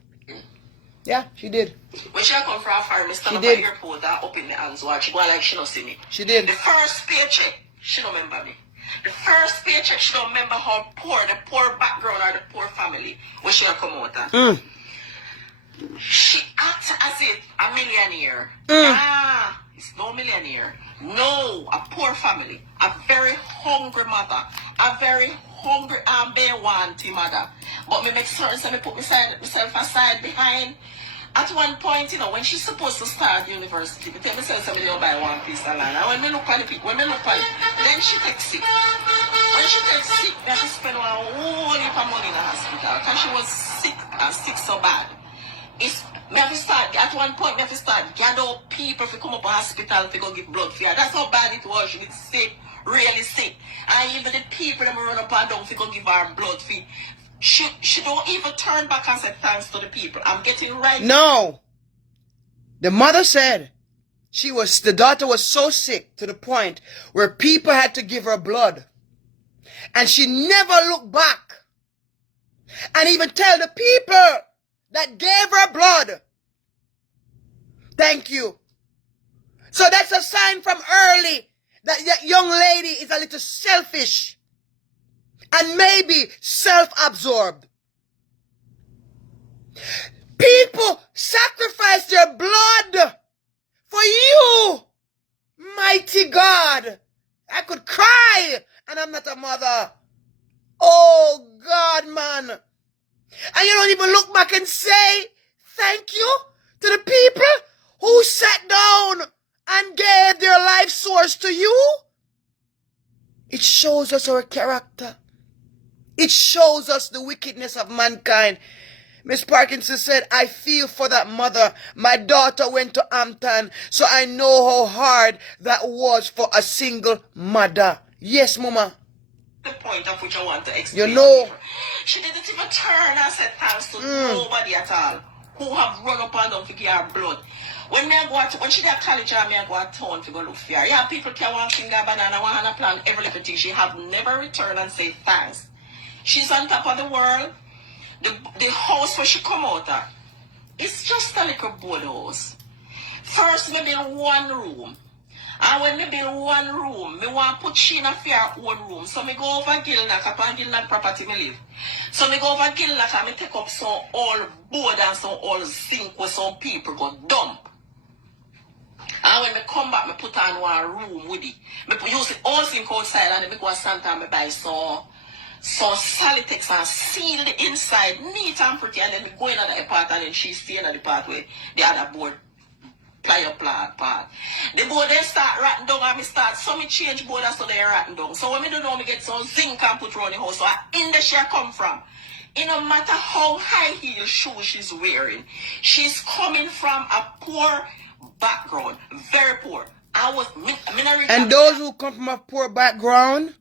Yeah, she did. When she come from foreign, I stand up at the airport and up in the hands watch. She go like she don't see me. She did. The first paycheck, she don't remember me. The first paycheck, she don't remember how poor, the poor background or the poor family where she come out of. She acts as if a millionaire. It's no millionaire. No, a poor family. A very hungry mother. A very hungry and wanty mother. But me make certain so me put myself aside behind. At one point, you know, when she's supposed to start university, me tell myself somebody don't buy one piece of land. And when me look at it, then she takes sick. When she takes sick, me have to spend a whole heap of money in the hospital. Because she was sick and sick so bad. At one point, me have to start gather people to come up to hospital to go give blood for her. That's how bad it was. She was sick, really sick. And even the people that run up and down to go give her blood for. She don't even turn back and say thanks to the people. I'm getting right. No. The mother said the daughter was so sick to the point where people had to give her blood. And she never looked back. And even tell the people that gave her blood, thank you. So that's a sign from early that young lady is a little selfish and maybe self-absorbed. People sacrifice their blood for you, mighty God. I could cry and I'm not a mother. Oh God, man. And you don't even look back and say thank you to the people who sat down and gave their life source to you. It shows us our character. It shows us the wickedness of mankind. Miss Parkinson said, I feel for that mother. My daughter went to Hampton, so I know how hard that was for a single mother. Yes, Mama. The point of which I want to explain. You know. She didn't even turn and say thanks to nobody at all who have run up and down to give her blood. When she did college, I go to town to go look for her. Yeah, people can want finger banana, want to plan every little thing. She have never returned and say thanks. She's on top of the world. The house where she come out of, it's just a little board house. First, we build one room. And when me build one room, me want to put she in a fair own room. So me go over Gilnack, upon Gilnack property me live. So me go over Gilnack and me take up some old board and some old zinc where some people go dump. And when me come back, me put on one room with it. Me use the old zinc outside and then me go to Santa and me buy some Solitex and seal the inside neat and pretty, and then me go in at the part and then she stay in at the part where the other board part. The board then start ratting down and me start, so me change board so they ratting down. So when me don't know, me get some zinc and put around the house. So in the she come from, it no matter how high heel shoes she's wearing, she's coming from a poor background, very poor. And those who come from a poor background,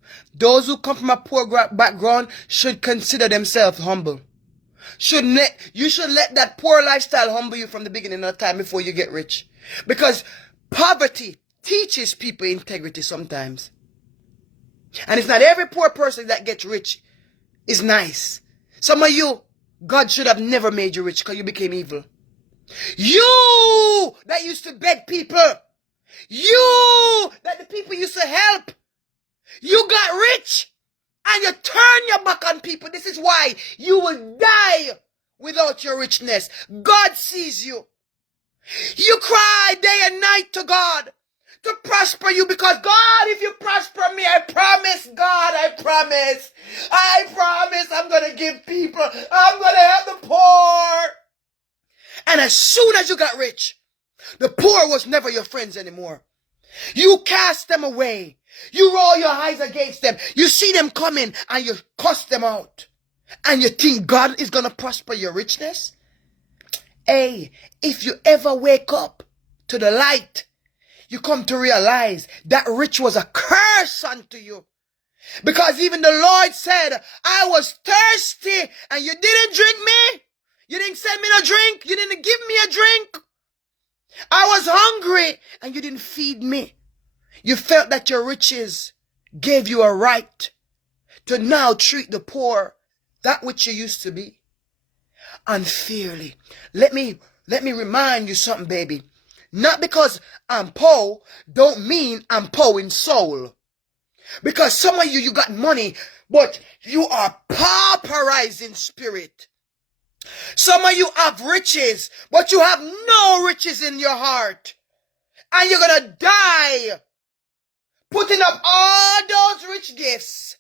should consider themselves humble. You should let that poor lifestyle humble you from the beginning of time before you get rich. Because poverty teaches people integrity sometimes. And it's not every poor person that gets rich is nice. Some of you, God should have never made you rich because you became evil. You that used to beg people. You that the people used to help. You got rich and you turn your back on people. This is why you will die without your richness. God sees you. You cry day and night to God to prosper you, because God, if you prosper me, I promise, God, I promise I'm going to give people, I'm going to help the poor. And as soon as you got rich, the poor was never your friends anymore. You cast them away. You roll your eyes against them. You see them coming and you cuss them out. And you think God is going to prosper your richness? Hey, if you ever wake up to the light, you come to realize that rich was a curse unto you. Because even the Lord said, I was thirsty and you didn't drink me. You didn't send me no drink. You didn't give me a drink. I was hungry and you didn't feed me. You felt that your riches gave you a right to now treat the poor, that which you used to be, unfairly. Let me remind you something, baby. Not because I'm poor, don't mean I'm poor in soul. Because some of you got money, but you are pauperized in spirit. Some of you have riches, but you have no riches in your heart. And you're going to die putting up all those rich gifts.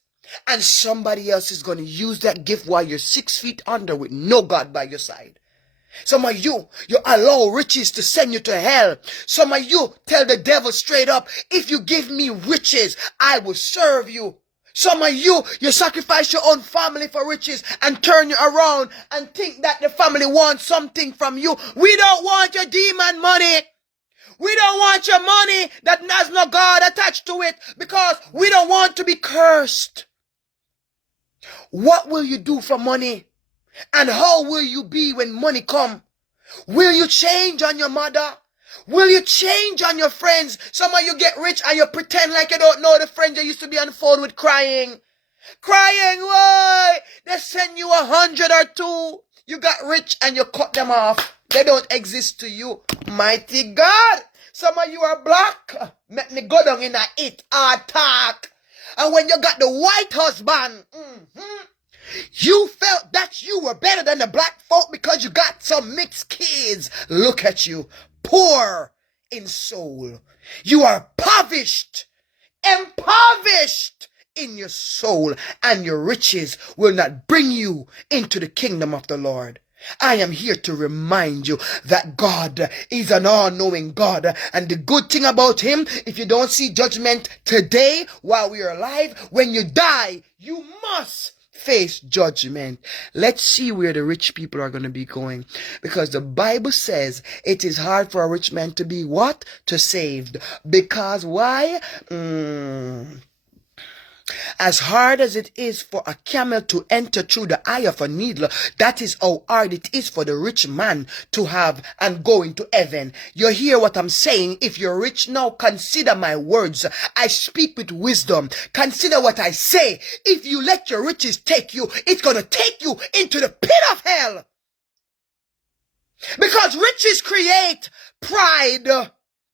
And somebody else is going to use that gift while you're 6 feet under with no God by your side. Some of you allow riches to send you to hell. Some of you tell the devil straight up, if you give me riches, I will serve you. Some of you sacrifice your own family for riches and turn you around and think that the family wants something from you. We don't want your demon money. We don't want your money that has no God attached to it, because we don't want to be cursed. What will you do for money? And how will you be when money come? Will you change on your mother? Will you change on your friends? Some of you get rich and you pretend like you don't know the friends you used to be on the phone with crying. Crying, why? They send you 100 or 2. You got rich and you cut them off. They don't exist to you. Mighty God. Some of you are black. Make me go down in a it attack. And when you got the white husband, you felt that you were better than the black folk because you got some mixed kids. Look at you, poor in soul. You are impoverished in your soul, and your riches will not bring you into the kingdom of the Lord. I am here to remind you that God is an all-knowing God. And the good thing about him, if you don't see judgment today while we are alive, when you die, you must face judgment. Let's see where the rich people are going to be going. Because the Bible says it is hard for a rich man to be what? To saved. Because why? As hard as it is for a camel to enter through the eye of a needle, that is how hard it is for the rich man to have and go into heaven. You hear what I'm saying? If you're rich now, consider my words. I speak with wisdom. Consider what I say. If you let your riches take you, it's going to take you into the pit of hell. Because riches create pride.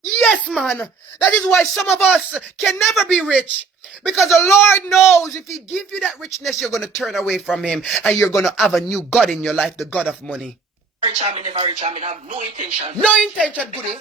Yes, man. That is why some of us can never be rich. Because the Lord knows if he gives you that richness, you're going to turn away from him and you're going to have a new God in your life, the God of money. Rich, I mean, never rich, I mean, I have no intention. No intention, goody. Me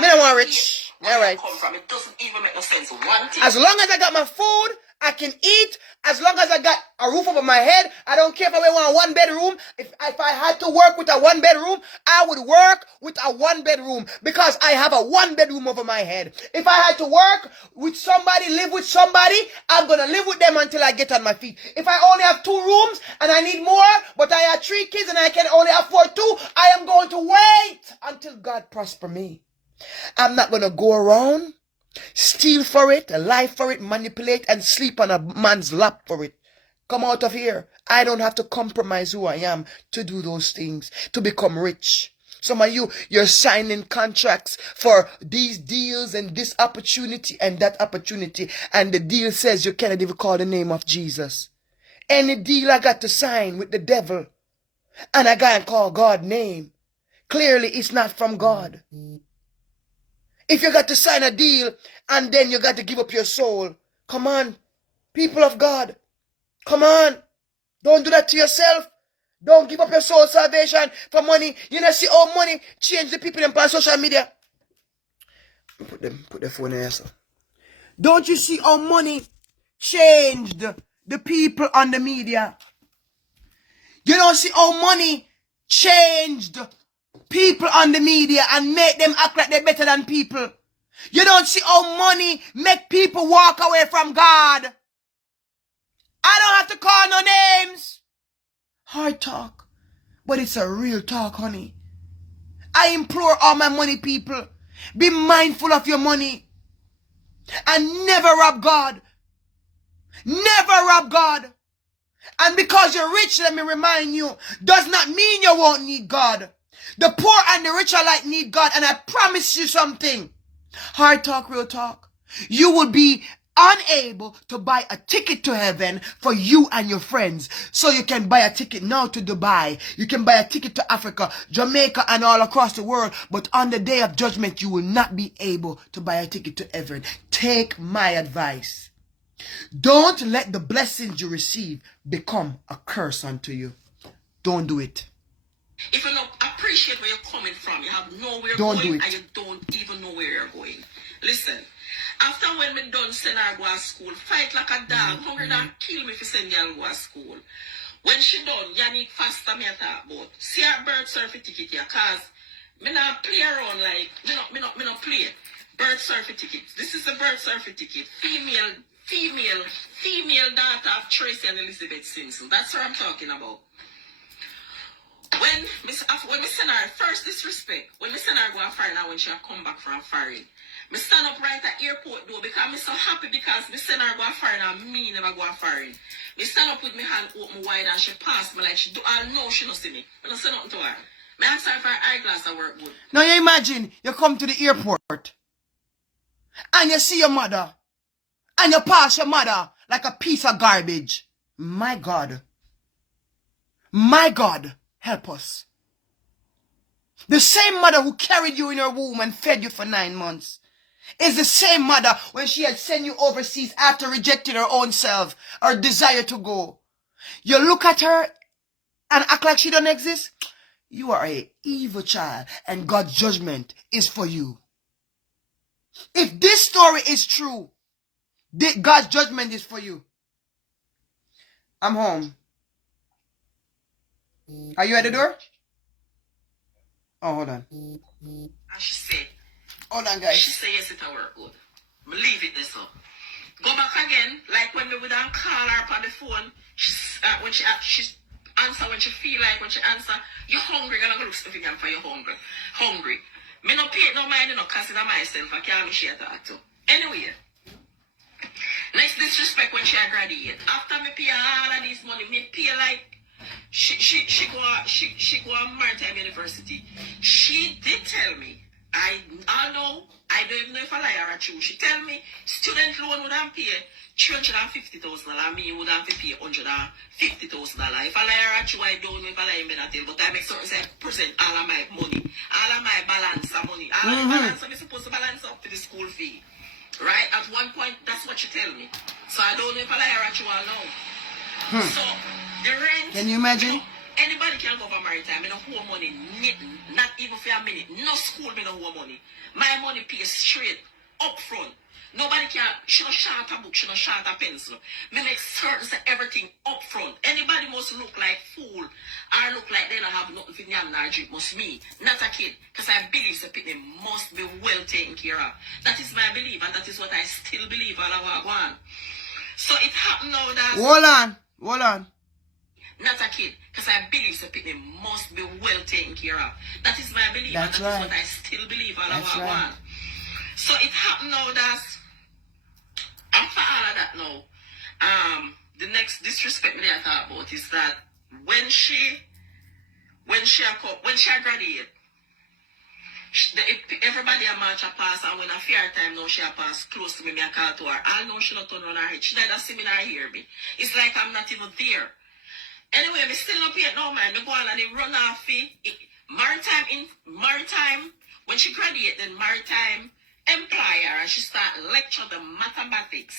don't want rich. All right. It doesn't even make no sense. One thing. As long as I got my food, I can eat. As long as I got a roof over my head, I don't care if I want a 1 bedroom. If I had to work with a 1 bedroom, I would work with a 1 bedroom because I have a 1 bedroom over my head. If I had to work with somebody, live with somebody, I'm going to live with them until I get on my feet. If I only have 2 rooms and I need more, but I have 3 kids and I can only afford 2, I am going to wait until God prosper me. I'm not going to go around, steal for it, lie for it, manipulate, and sleep on a man's lap for it. Come out of here. I don't have to compromise who I am to do those things, to become rich. Some of you, you're signing contracts for these deals and this opportunity and that opportunity, and the deal says you cannot even call the name of Jesus. Any deal I got to sign with the devil, and I got to call God's name, clearly it's not from God. If you got to sign a deal and then you got to give up your soul, come on, people of God, come on. Don't do that to yourself. Don't give up your soul salvation for money. You know, see how money change the people on social media. Put the phone there, sir. Don't you see how money changed the people on the media? You don't see how money changed people on the media and make them act like they're better than people. You don't see how money make people walk away from God. I don't have to call no names. Hard talk. But it's a real talk, honey. I implore all my money people, be mindful of your money. And never rob God. Never rob God. And because you're rich, let me remind you, does not mean you won't need God. The poor and the rich alike need God. And I promise you something. Hard talk, real talk. You will be unable to buy a ticket to heaven for you and your friends. So you can buy a ticket now to Dubai. You can buy a ticket to Africa, Jamaica, and all across the world. But on the day of judgment, you will not be able to buy a ticket to heaven. Take my advice. Don't let the blessings you receive become a curse unto you. Don't do it. If you don't appreciate where you're coming from, you have nowhere Don't going do it. and you don't even know where you're going. Listen, after when me done send her go to school, fight like a dog, hungry dog kill me if you send her go to school. When she done, you need faster me talk about. See her birth certificate here, cause me not play around like me not play. Birth certificate. This is a birth certificate. Female daughter of Tracy and Elizabeth Simpson. That's what I'm talking about. When me send her first disrespect, when me send her go to foreign when she come back from foreign, me stand up right at airport door because I'm so happy because me send her go to foreign and me never go to foreign. Me stand up with my hand open wide and she pass me like she do. I know she don't see me. I don't say nothing to her. Me ask her if her eyeglass I work good. Now you imagine you come to the airport and you see your mother and you pass your mother like a piece of garbage. My God. My God. Help us. The same mother who carried you in her womb and fed you for 9 months is the same mother when she had sent you overseas after rejecting her own self, her desire to go. You look at her and act like she don't exist. You are an evil child and God's judgment is for you. If this story is true, God's judgment is for you. I'm home. Are you at the door? Oh, hold on. And she said, hold on, guys. She said yes, it work good. Me leave it this up. Go back again, like when we would call her up on the phone, when she answer, when she feel like, when she answer, you're hungry, I'm gonna look stuff again for you hungry. Me no pay no mind, no consider myself, I can't share that too. Anyway, next disrespect when she graduate. After me pay all of this money, me pay like she go to Maritime University. She did tell me, I don't even know if I lie or true. She tell me student loan would have pay $350,000. Me would have to pay $150,000. If I lie or true, I don't know if I lie in Benatil, but I make certain percent all of my money, all of my balance of money, all of the balance I'm supposed to balance up to the school fee. Right? At one point, that's what she tell me. So I don't know if I lie or true or no. So the rent. Can you imagine? Anybody can go for Maritime. Me no owe money, not even for a minute. No school, me no owe money. My money pays straight up front. Nobody can. She no short a book. She no short a pencil. Me make certain say everything up front. Anybody must look like fool or look like they don't have nothing for them nor drink. Must me, not a kid, because I believe the people must be well taken care of. That is my belief, and that is what I still believe all I want. So it happened now that. Hold on. Not a kid, because I believe the people must be well taken care of. That is my belief, That's and that right. is what I still believe all That's I right. want. So it happened now that after all of that now, the next disrespect me I thought about is that when she graduate, everybody a march a pass, and when a fair time now she a pass close to me, I call to her. I know she not turn on her head. She neither see me nor hear me. It's like I'm not even there. Anyway, me still not pay it no man. Me go on and they run off Maritime, when she graduate, then Maritime employ her and she start lecture the mathematics,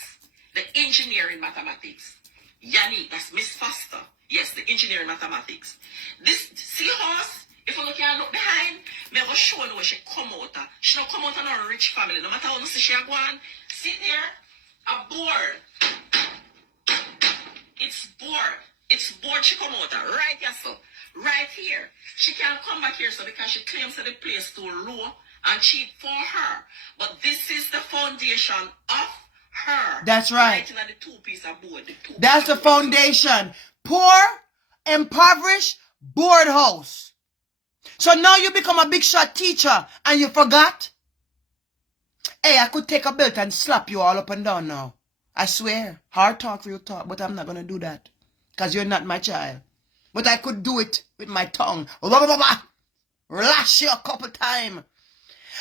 the engineering mathematics. Yanni, that's Miss Foster. Yes, the engineering mathematics. This seahorse If you look behind, me go show you where she come out. She don't come out of a rich family. No matter how you see she go on, sit there, a board. It's bored. It's bored she come out of. Right here, so. Right here. She can't come back here, so because she claims that the place too low and cheap for her. But this is the foundation of her. That's right. Writing on the two-piece of board. That's the foundation. Poor, impoverished, board house. So now you become a big shot teacher and you forgot? Hey, I could take a belt and slap you all up and down now. I swear. Hard talk, real talk, but I'm not going to do that. Because you're not my child. But I could do it with my tongue. Lash you a couple times.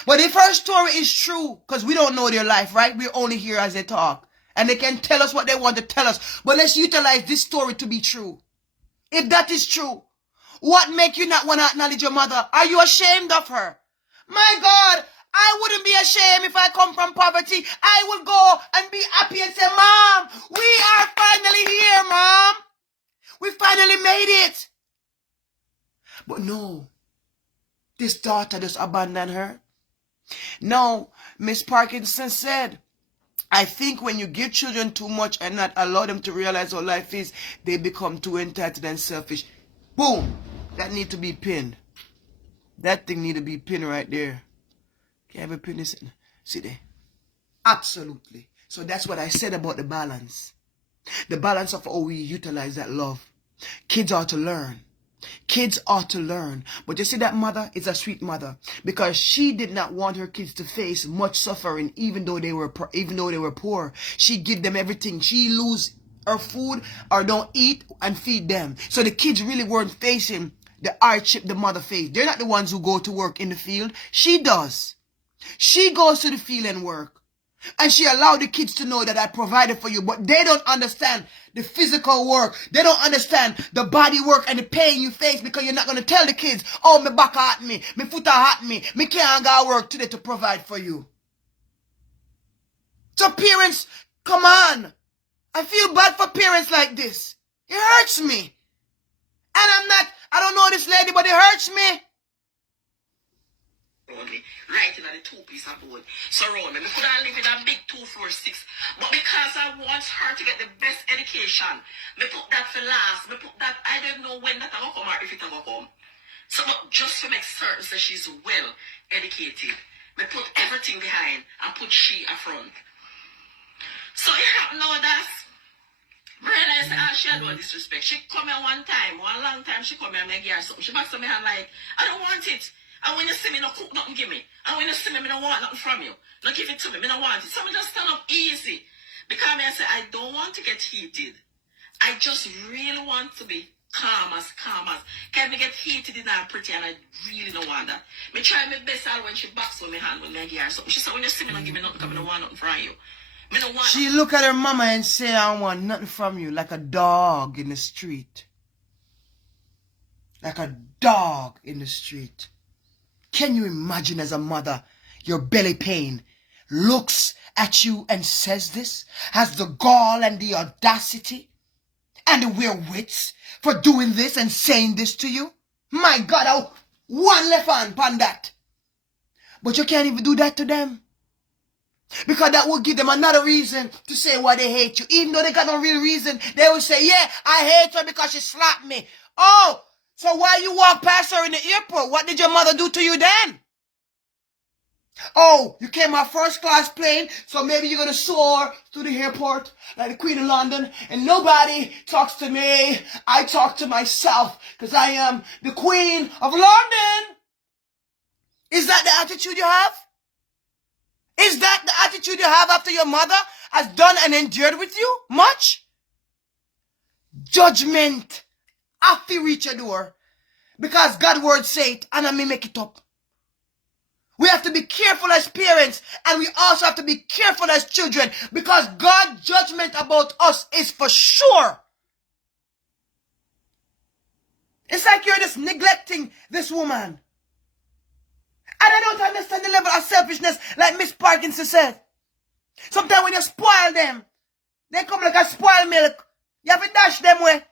But if her story is true, because we don't know their life, right? We're only here as they talk. And they can tell us what they want to tell us. But let's utilize this story to be true. If that is true, what make you not want to acknowledge your mother? Are you ashamed of her? My God, I wouldn't be ashamed if I come from poverty. I would go and be happy and say, Mom, we are finally here, Mom. We finally made it. But no, this daughter just abandoned her. No, Miss Parkinson said, I think when you give children too much and not allow them to realize what life is, they become too entitled and selfish. Boom. That need to be pinned. That thing need to be pinned right there. Can I have a pin this? See there. Absolutely. So that's what I said about the balance. The balance of how we utilize that love. Kids ought to learn. Kids ought to learn. But you see, that mother is a sweet mother because she did not want her kids to face much suffering, even though they were poor. She give them everything. She lose her food or don't eat and feed them. So the kids really weren't facing the hardship the mother faced. They're not the ones who go to work in the field. She does. She goes to the field and work. And she allowed the kids to know that I provided for you. But they don't understand the physical work. They don't understand the body work and the pain you face because you're not going to tell the kids, oh, my back hurt me, my foot hurt me, me can't go work today to provide for you. So parents, come on. I feel bad for parents like this. It hurts me. And I don't know this lady, but it hurts me. Writing on the two-piece of board. So around me. I could have lived in a big 2-floor 6. But because I want her to get the best education, me put that for last. Me put that, I don't know when that will come or if it will come. So but just to make certain that she's well educated, me put everything behind and put she up front. So it happened now that I realized she had no disrespect. She come here one long time she come here and make her something. She back to me and like, I don't want it. And when you see me, no cook nothing give me. And when you see me, don't want nothing from you. No give it to me, I don't want it. So I just stand up easy. Because I say, I don't want to get heated. I just really want to be calm as. Can we get heated in her pretty and I really don't want that. Me try my best all when she backs with my hand when I give her something. She said, when you see me, don't give me nothing because I don't want nothing from you. Me don't want She nothing. look at her mama and say, I don't want nothing from you, like a dog in the street. Like a dog in the street. Can you imagine as a mother, your belly pain looks at you and says this? Has the gall and the audacity and the wherewiths for doing this and saying this to you? My God, oh, one left hand upon that. But you can't even do that to them. Because that will give them another reason to say why they hate you. Even though they got no real reason, they will say, yeah, I hate her because she slapped me. Oh, so why you walk past her in the airport? What did your mother do to you then? Oh, you came on first class plane, so maybe you're going to soar to the airport like the Queen of London, and nobody talks to me. I talk to myself because I am the Queen of London. Is that the attitude you have? Is that the attitude you have after your mother has done and endured with you? Much? Judgment. After you reach your door. Because God's word say it and I may make it up. We have to be careful as parents and we also have to be careful as children because God's judgment about us is for sure. It's like you're just neglecting this woman. And I don't understand the level of selfishness like Miss Parkinson said. Sometimes when you spoil them, they come like a spoiled milk. You have to dash them away.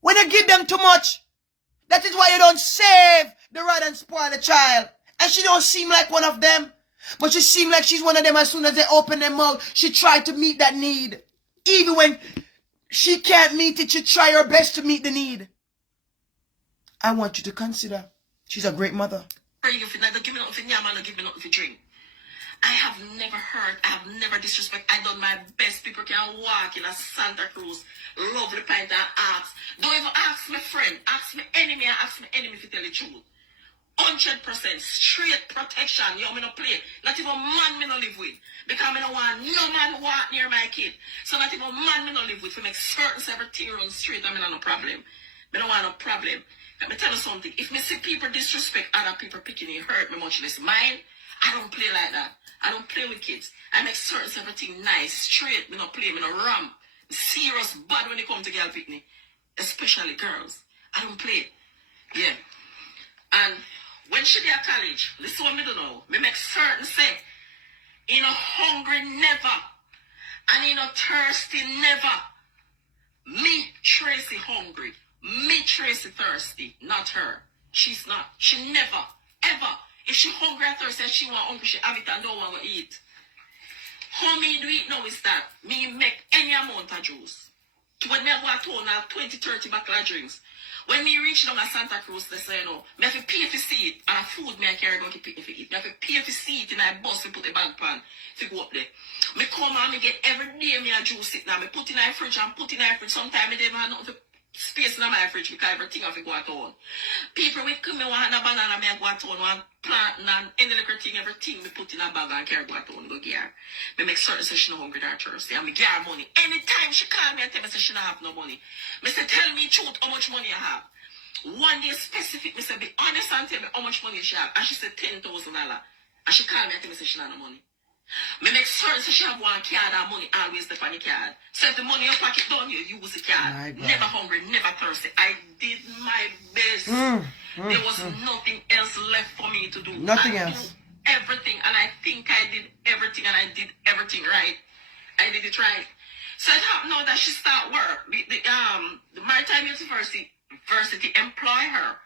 When you give them too much, That is why you don't save the rod and spoil the child. And she don't seem like one of them. But she seems like she's one of them. As soon as they open their mouth, she tried to meet that need. Even when she can't meet it, she try her best to meet the need. I want you to consider she's a great mother. Give me nothing for nyama, give me nothing for drink. I have never heard, I have never disrespect. I done my best. People can walk in a Santa Cruz, lovely pint and ask. Don't even ask my friend, ask my enemy, and ask my enemy to tell the truth. 100% straight protection. You me no play. Not even man me no live with. Because I don't want no man walk near my kid. So not even man me no live with. For make certain everything run straight, I mean no problem. I don't want no problem. Let me tell you something. If me see people disrespect other people picking it hurt me much less. Mine, I don't play like that. I don't play with kids. I make certain everything nice, straight. Me no play, me no ram. Serious bad when it come to girl picnic. Especially girls. I don't play. Yeah. And when she get college, listen what me do know. Me make certain say, you know, hungry never. And you know, thirsty never. Me, Tracy, hungry. Me, Tracy, thirsty. Not her. She's not. She never, ever. If she hungry or thirsty and she want hungry, she have it and don't want to eat. How me do it now is that me make any amount of juice. When me go to town, 20, 30 bottle of drinks. When me reach down at Santa Cruz, they say, you know, me have to pay for seat and food me I carry go to pick me for eat. Me have to pay for seat in a bus to put the bag pan to go up there. Me come and me get every day me a juice it now. Me put in a fridge and put in a fridge. Sometimes me don't have nothing to space in my fridge because everything have to go at town. People with me want a banana, me go at town, want plant and any little thing, everything me put in a bag and carry go at town, go gear. Me make certain say she no hungry that Thursday and me get her money. Anytime she call me and tell me say she don't have no money. Me say tell me truth how much money I have. One day specific, me say be honest and tell me how much money she have. And she said $10,000. And she call me and tell me say she don't have no money. Me make certain say she have one card and money always the funny card. So if the money in your pocket down, you use the card. Never hungry, never thirsty. I did my best. There was nothing else left for me to do. Nothing I else. Do everything, and I think I did everything, and I did everything right. I did it right. So it happened now that she start work. The Maritime University employ her.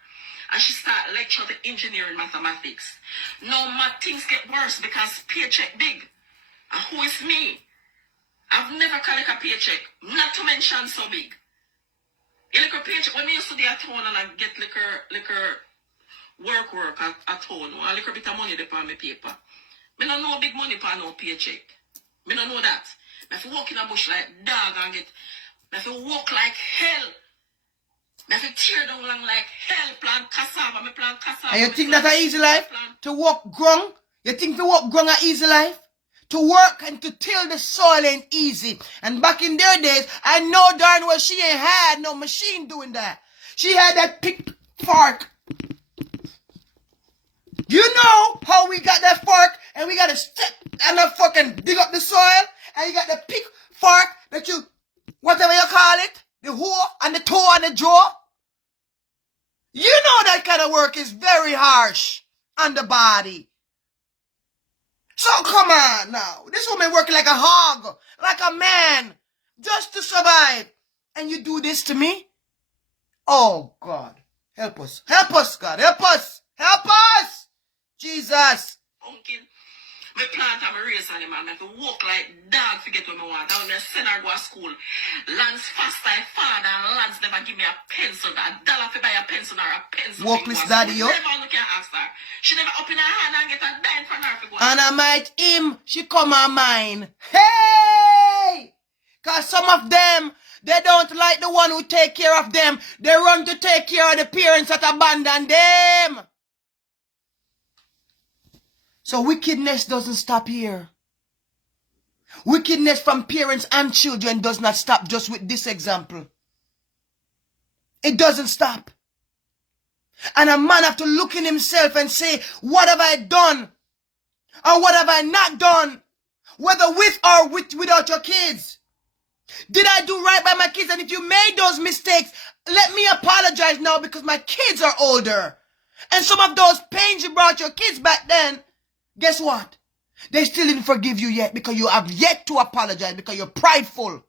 And she start lecture the engineering mathematics. Now things get worse because paycheck big. And who is me? I've never collect a paycheck. Not to mention so big. You look a paycheck. When we used to do at home and I get liquor work at home. I liquor bit of money there on my paper. Me don't know big money for no paycheck. Me don't know that. I have to walk in a bush like dog and get. I have to walk like hell. I have to tear down along like hell, plant cassava, me plant cassava. And you think that's an easy life? To walk grung? You think to walk grung an easy life? To work and to till the soil ain't easy. And back in their days, I know darn well she ain't had no machine doing that. She had that pick fork. You know how we got that fork and we got to step and a fucking dig up the soil? And you got the pick fork that you, whatever you call it, the hoe and the toe and the jaw. You know that kind of work is very harsh on the body. So come on now. This woman working like a hog, like a man, just to survive. And you do this to me? Oh God, help us. Help us, God. Help us. Help us. Jesus. Uncle, me plant and me raise animal. I have to walk like dog to get what I want. I want to send her go to school. Lance fast I father and Lance never give me a pencil. $1 to buy a pencil or a pencil. Walkless daddy, yo. Never look at ask her. She never up in her hand and get a dime from her to go. And I might him, she come on mine. Hey! Cause some of them, they don't like the one who take care of them. They run to take care of the parents that abandon them. So wickedness doesn't stop here. Wickedness from parents and children does not stop just with this example. It doesn't stop. And a man have to look in himself and say, what have I done? Or what have I not done? Whether with or without your kids. Did I do right by my kids? And if you made those mistakes, let me apologize now because my kids are older. And some of those pains you brought your kids back then, guess what? They still didn't forgive you yet because you have yet to apologize because you're prideful.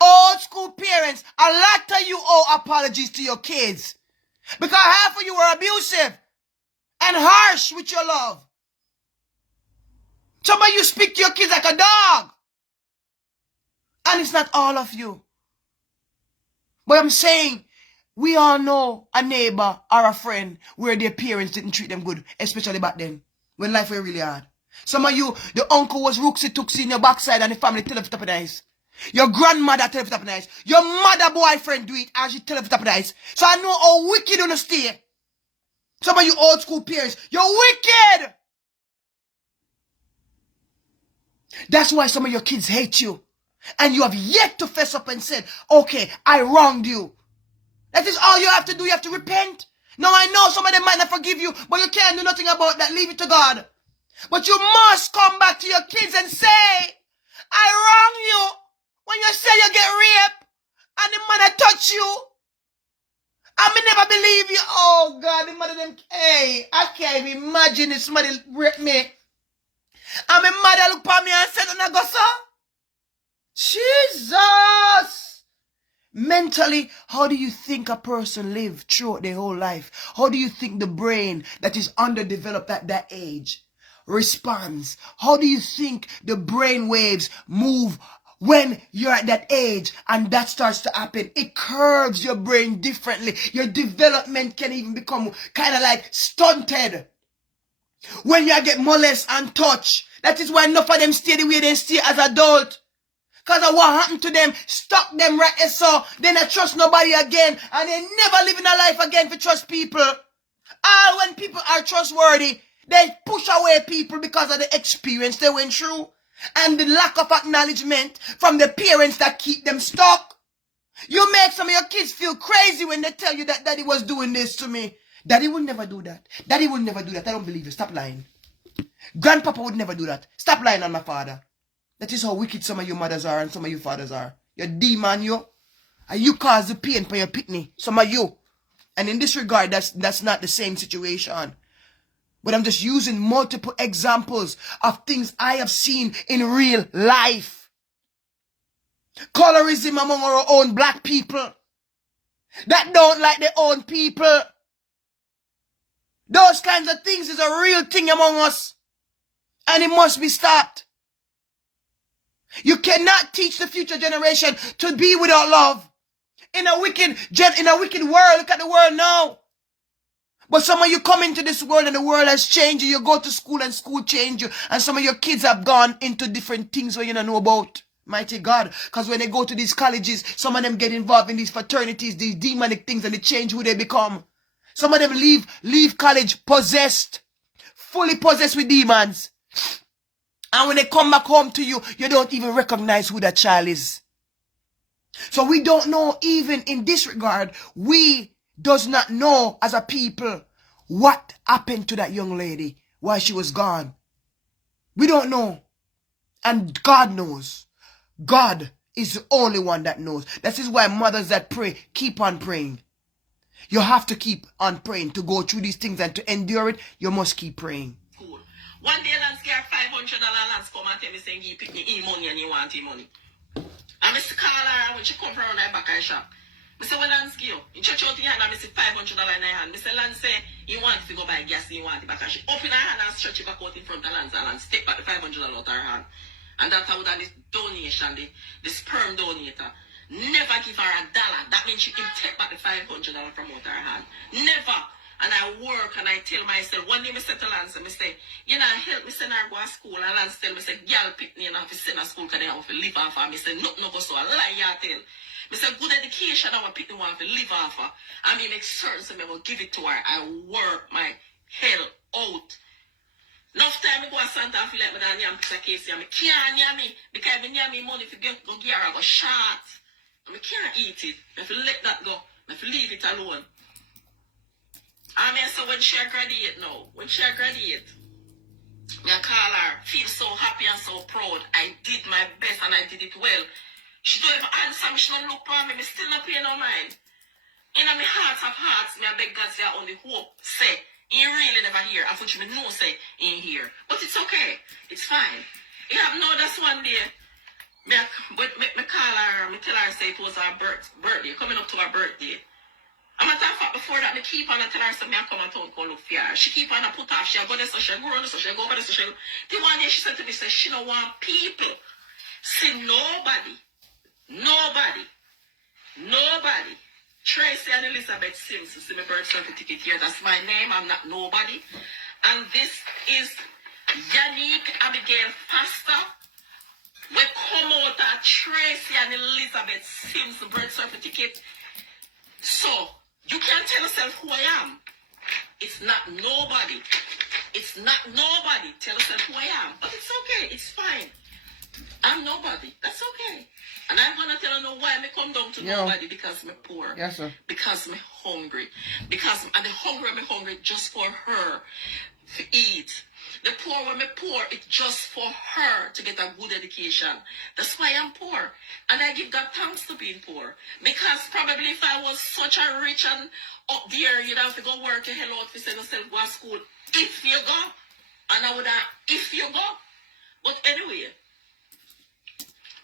Old school parents, a lot of you owe apologies to your kids. Because half of you are abusive and harsh with your love. Some of you speak to your kids like a dog. And it's not all of you. But I'm saying, we all know a neighbor or a friend where their parents didn't treat them good, especially back then, when life was really hard. Some of you, the uncle was rooksy-tooksy in your backside and the family tell you to top of the ice. Your grandmother tell you to top of the ice. Your mother boyfriend do it and she tell you to top of the ice. So I know how wicked you stay. Some of you old school parents, you're wicked! That's why some of your kids hate you. And you have yet to fess up and said, okay, I wronged you. That is all you have to do. You have to repent. Now I know some of them might not forgive you, but you can't do nothing about that. Leave it to God. But you must come back to your kids and say, I wrong you. When you say you get raped and the mother touch you, I may never believe you. Oh God, the mother them, hey, I can't even imagine this mother rape me. And my mother look at me and said, "I go so." Jesus! Mentally, how do you think a person live throughout their whole life? How do you think the brain that is underdeveloped at that age responds? How do you think the brain waves move when you're at that age and that starts to happen? It curves your brain differently. Your development can even become kind of like stunted when you get molested and touched. That is why enough of them stay the way they stay as adults. Because of what happened to them, stuck them right there, so they not trust nobody again, and they never live in a life again to trust people. All when people are trustworthy, they push away people because of the experience they went through, and the lack of acknowledgement from the parents that keep them stuck. You make some of your kids feel crazy when they tell you that daddy was doing this to me. Daddy would never do that. Daddy would never do that. I don't believe you. Stop lying. Grandpapa would never do that. Stop lying on my father. That is how wicked some of your mothers are and some of your fathers are. You're demon, you. And you cause the pain for your pitney. Some of you. And in this regard, that's not the same situation. But I'm just using multiple examples of things I have seen in real life. Colorism among our own black people that don't like their own people. Those kinds of things is a real thing among us. And it must be stopped. You cannot teach the future generation to be without love. In a wicked world, look at the world now. But some of you come into this world and the world has changed you. You go to school and school changed you. And some of your kids have gone into different things where you don't know about. Mighty God. Because when they go to these colleges, some of them get involved in these fraternities, these demonic things, and they change who they become. Some of them leave college possessed. Fully possessed with demons. And when they come back home to you, you don't even recognize who that child is. So we don't know, even in this regard, we does not know as a people what happened to that young lady while she was gone. We don't know. And God knows. God is the only one that knows. That is why mothers that pray, keep on praying. You have to keep on praying to go through these things and to endure it. You must keep praying. Cool. One day Lance get $500 Lance come and tell me saying you pick me money and you want money. And I call her when she come from my back shop. I say, well, Lance give you. In church out in hand, I say $500 in her hand. I say, Lance say, you want to go buy gas, you want it back. And she open her hand and stretch it back out in front of Lance and Lance take back the $500 out of her hand. And that's how that this donation, the sperm donator, never give her $1. That means she can take back the $500 from out her hand. Never. And I work and I tell myself, one day I say to Lance, I say, you know, help me send her go to school. And Lance tell me, say, girl, pick me and I have to send her to school because they have to live off her. I say, no go so. I lie, I tell. I say, good education, I want to pick the one to live off her. I mean, make certain so I will give it to her. I work my hell out. Enough time I go to Santa and feel like I am piece of case. I can't hear me because I near me money to go give her, I go short. I can't eat it. I have to let that go. I have to leave it alone. I mean, so when she graduate now, I call her, feel so happy and so proud. I did my best and I did it well. She don't even answer me, she don't look for me, still not pay no mind. In my heart of hearts, I beg God say I only hope, say, he really never hear. I thought you know say in here. But it's okay. It's fine. You have no that's one day. Me call her, me tell her say it was her birthday, coming up to her birthday. I'm a talk about before that, I keep on tell her something, I come and town go look for her. She keep on a put off, she go this, so she go around this, so she go over this, so she go. The one day she said to me, say, she don't want people. See, nobody. Tracy and Elizabeth Sims, see my birth certificate here, that's my name, I'm not nobody. And this is Yannick Abigail Pastor. We come out at Tracy and Elizabeth Sims birth certificate. So, you can't tell yourself who I am. It's not nobody. It's not nobody. Tell yourself who I am. But it's okay. It's fine. I'm nobody. That's okay. And I'm going to tell you no why I come down to nobody. Because I'm poor. Yes, sir. Because I'm hungry. Because I'm hungry just for her to eat. The poor when me poor, it's just for her to get a good education. That's why I'm poor. And I give God thanks to being poor. Because probably if I was such a rich and up there, you'd have to go work a hell out to send yourself go to school. If you go. And I would have, if you go. But anyway,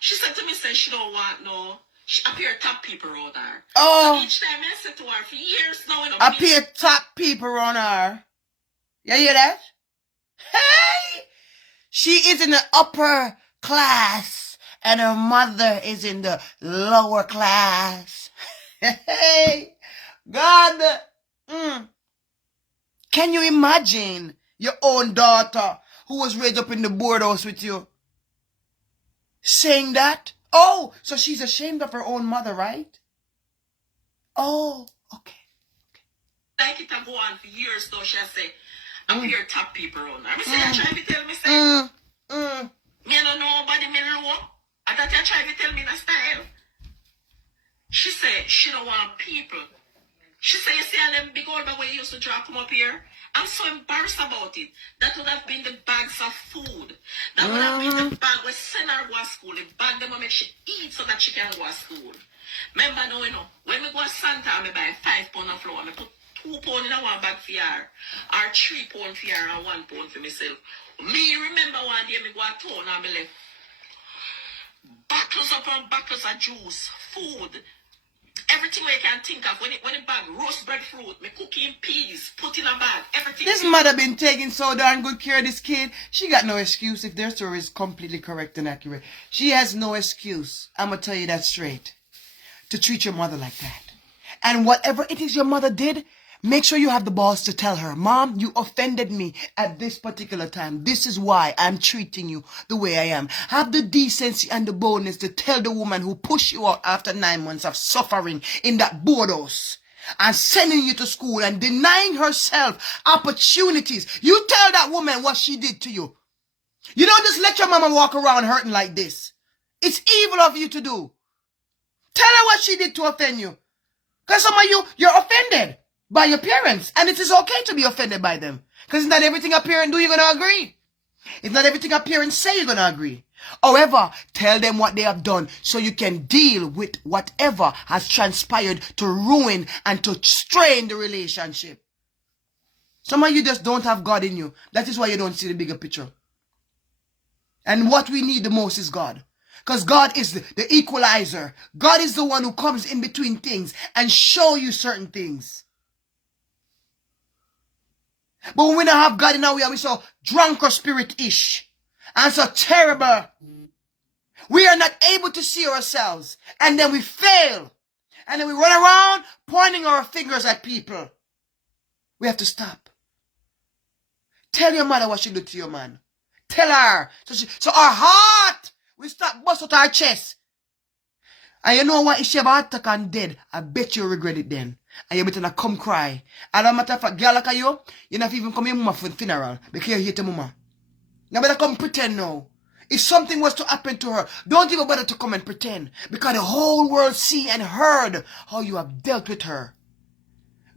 she said to me, say she don't want no, she appear top people around her. Oh. So each time I said to her for years now, you know, appear top people around her. You hear that? Hey! She is in the upper class and her mother is in the lower class. Hey! God! Can you imagine your own daughter who was raised up in the board house with you saying that? Oh, so she's ashamed of her own mother, right? Oh, okay. Like it go on for years though, she say, appear top people around her. I say, you try to tell me, say, me don't know nobody, me know. I thought you try to tell me that style. She said, she don't want people. She said, you see all them big old bag where you used to drop them up here? I'm so embarrassed about it. That would have been the bags of food. That would have been the bag where send her go to school. The bag them make she eat so that she can go to school. Remember now, you know, when we go to Santa, I buy 5 pounds of flour. I put 2 pounds in one bag for her, or 3 pounds for her, and 1 pound for myself. Me remember one day me go to town and me left bottles upon bottles of juice, food, everything you can think of. When it bag, roast breadfruit, me cooking peas, put in a bag, everything. This mother been taking so darn good care of this kid. She got no excuse if their story is completely correct and accurate. She has no excuse. I'm going to tell you that straight. To treat your mother like that. And whatever it is your mother did, make sure you have the balls to tell her, Mom, you offended me at this particular time. This is why I'm treating you the way I am. Have the decency and the boldness to tell the woman who pushed you out after 9 months of suffering in that board house and sending you to school and denying herself opportunities. You tell that woman what she did to you. You don't just let your mama walk around hurting like this. It's evil of you to do. Tell her what she did to offend you. Because some of you, you're offended by your parents. And it is okay to be offended by them. Because it's not everything a parent do, you're going to agree. It's not everything a parent say, you're going to agree. However, tell them what they have done so you can deal with whatever has transpired to ruin and to strain the relationship. Some of you just don't have God in you. That is why you don't see the bigger picture. And what we need the most is God. Because God is the equalizer. God is the one who comes in between things and show you certain things. But when we don't have God in our way, we're so drunk or spirit-ish. And so terrible. We are not able to see ourselves. And then we fail. And then we run around pointing our fingers at people. We have to stop. Tell your mother what she did to your man. Tell her. So our heart will stop bust out our chest. And you know what? If she have a heart attack and dead, I bet you regret it then. And you better not come cry. And no matter if girl like you not even come your mama for the funeral because you hate your mama. You better come pretend now. If something was to happen to her, don't even bother to come and pretend. Because the whole world see and heard how you have dealt with her.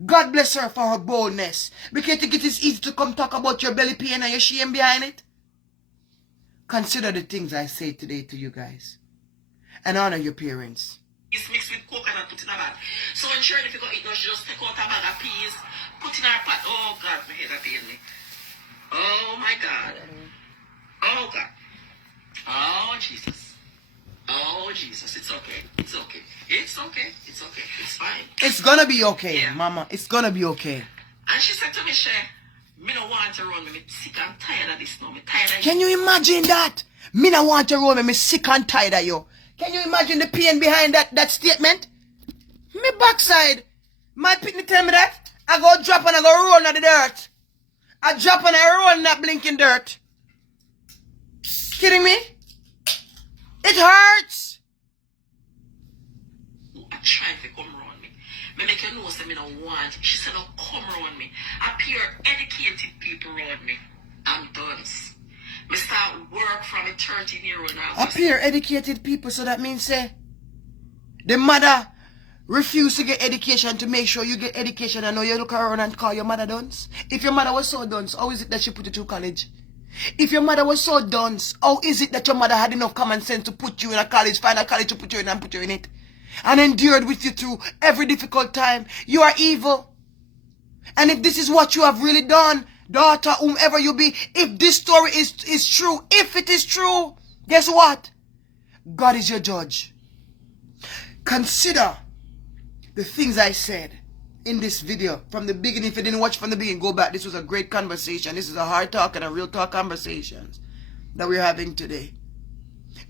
God bless her for her boldness. Because you think it is easy to come talk about your belly pain and your shame behind it. Consider the things I say today to you guys. And honor your parents. It's mixed with coconut, put in a bag. So when Shirley, if you go eat now, she just take out a bag of peas, put in her pot. Oh God, my head a pain me. Oh my God. Oh God. Oh Jesus. Oh oh Jesus, it's okay. It's okay. It's okay. It's okay. It's fine. It's gonna be okay, Yeah. Mama. It's gonna be okay. And she said to me, me no want to run me. Me sick and tired of this now. Me tired of Can you imagine that? Me no want to roll me. Me sick and tired of you. Can you imagine the pain behind that statement? Me backside. My pitney tell me that. I go drop and I go roll in the dirt. I drop and I roll in that blinking dirt. Kidding me? It hurts. I try to come around me. Me make you know say me no want. She said no come around me. Appear educated people around me. I'm done. Me start work from a 13-year-old now. Appear educated people, so that means say the mother refuse to get education to make sure you get education. I know you look around and call your mother dunce. If your mother was so dunce, how is it that she put you through college? If your mother was so dunce, how is it that your mother had enough common sense to put you in a college, find a college to put you in and put you in it? And endured with you through every difficult time. You are evil. And if this is what you have really done, daughter, whomever you be, if this story is true, if it is true, guess what? God is your judge. Consider the things I said in this video from the beginning. If you didn't watch from the beginning, go back. This was a great conversation. This is a hard talk and a real talk conversations that we're having today.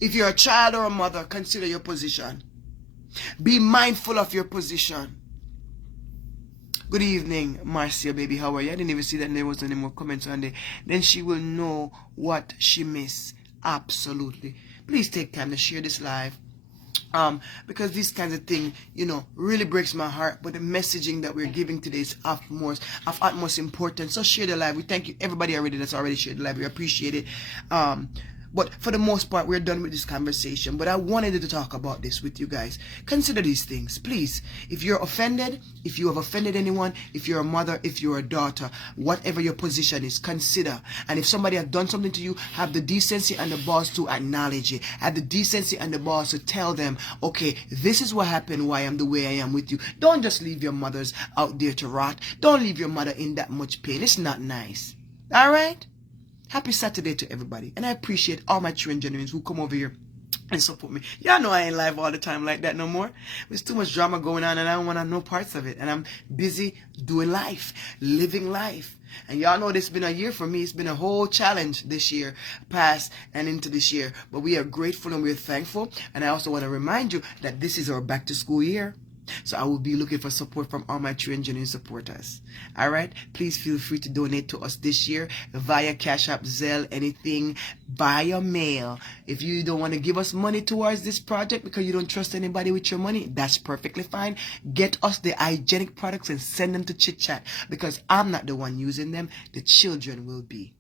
If you're a child or a mother, consider your position. Be mindful of your position. Good evening, Marcia, baby. How are you? I didn't even see that there was any more comments on there. Then she will know what she missed. Absolutely. Please take time to share this live. Because these kinds of things, you know, really breaks my heart. But the messaging that we're giving today is of utmost importance. So share the live. We thank you, everybody already that's already shared the live. We appreciate it. But for the most part, we're done with this conversation. But I wanted to talk about this with you guys. Consider these things, please. If you're offended, if you have offended anyone, if you're a mother, if you're a daughter, whatever your position is, consider. And if somebody has done something to you, have the decency and the balls to acknowledge it. Have the decency and the balls to tell them, okay, this is what happened, why I'm the way I am with you. Don't just leave your mothers out there to rot. Don't leave your mother in that much pain. It's not nice. All right? Happy Saturday to everybody. And I appreciate all my true and genuines who come over here and support me. Y'all know I ain't live all the time like that no more. There's too much drama going on and I don't want to know parts of it. And I'm busy doing life, living life. And y'all know this has been a year for me. It's been a whole challenge this year, past and into this year. But we are grateful and we're thankful. And I also want to remind you that this is our back to school year. So I will be looking for support from all my true and genuine supporters. All right? Please feel free to donate to us this year via Cash App, Zelle, anything, via mail. If you don't want to give us money towards this project because you don't trust anybody with your money, that's perfectly fine. Get us the hygienic products and send them to Chit Chat because I'm not the one using them. The children will be.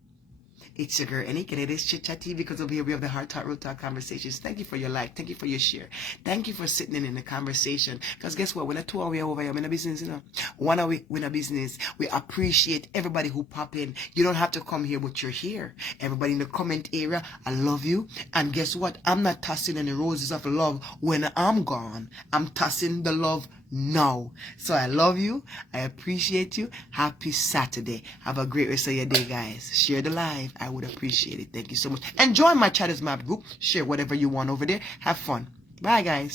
It's your girl, Anik, and it is Chit Chat TV because over here we have the Heart Talk, Real Talk conversations. Thank you for your like. Thank you for your share. Thank you for sitting in the conversation. Because guess what? When I two are over here, I'm in a business, you know. One are we in a business. We appreciate everybody who pop in. You don't have to come here, but you're here. Everybody in the comment area, I love you. And guess what? I'm not tossing any roses of love when I'm gone. I'm tossing the love now. So I love you. I appreciate you. Happy Saturday. Have a great rest of your day, guys. Share the live. I would appreciate it. Thank you so much. And join my Chatters Map group. Share whatever you want over there. Have fun. Bye, guys.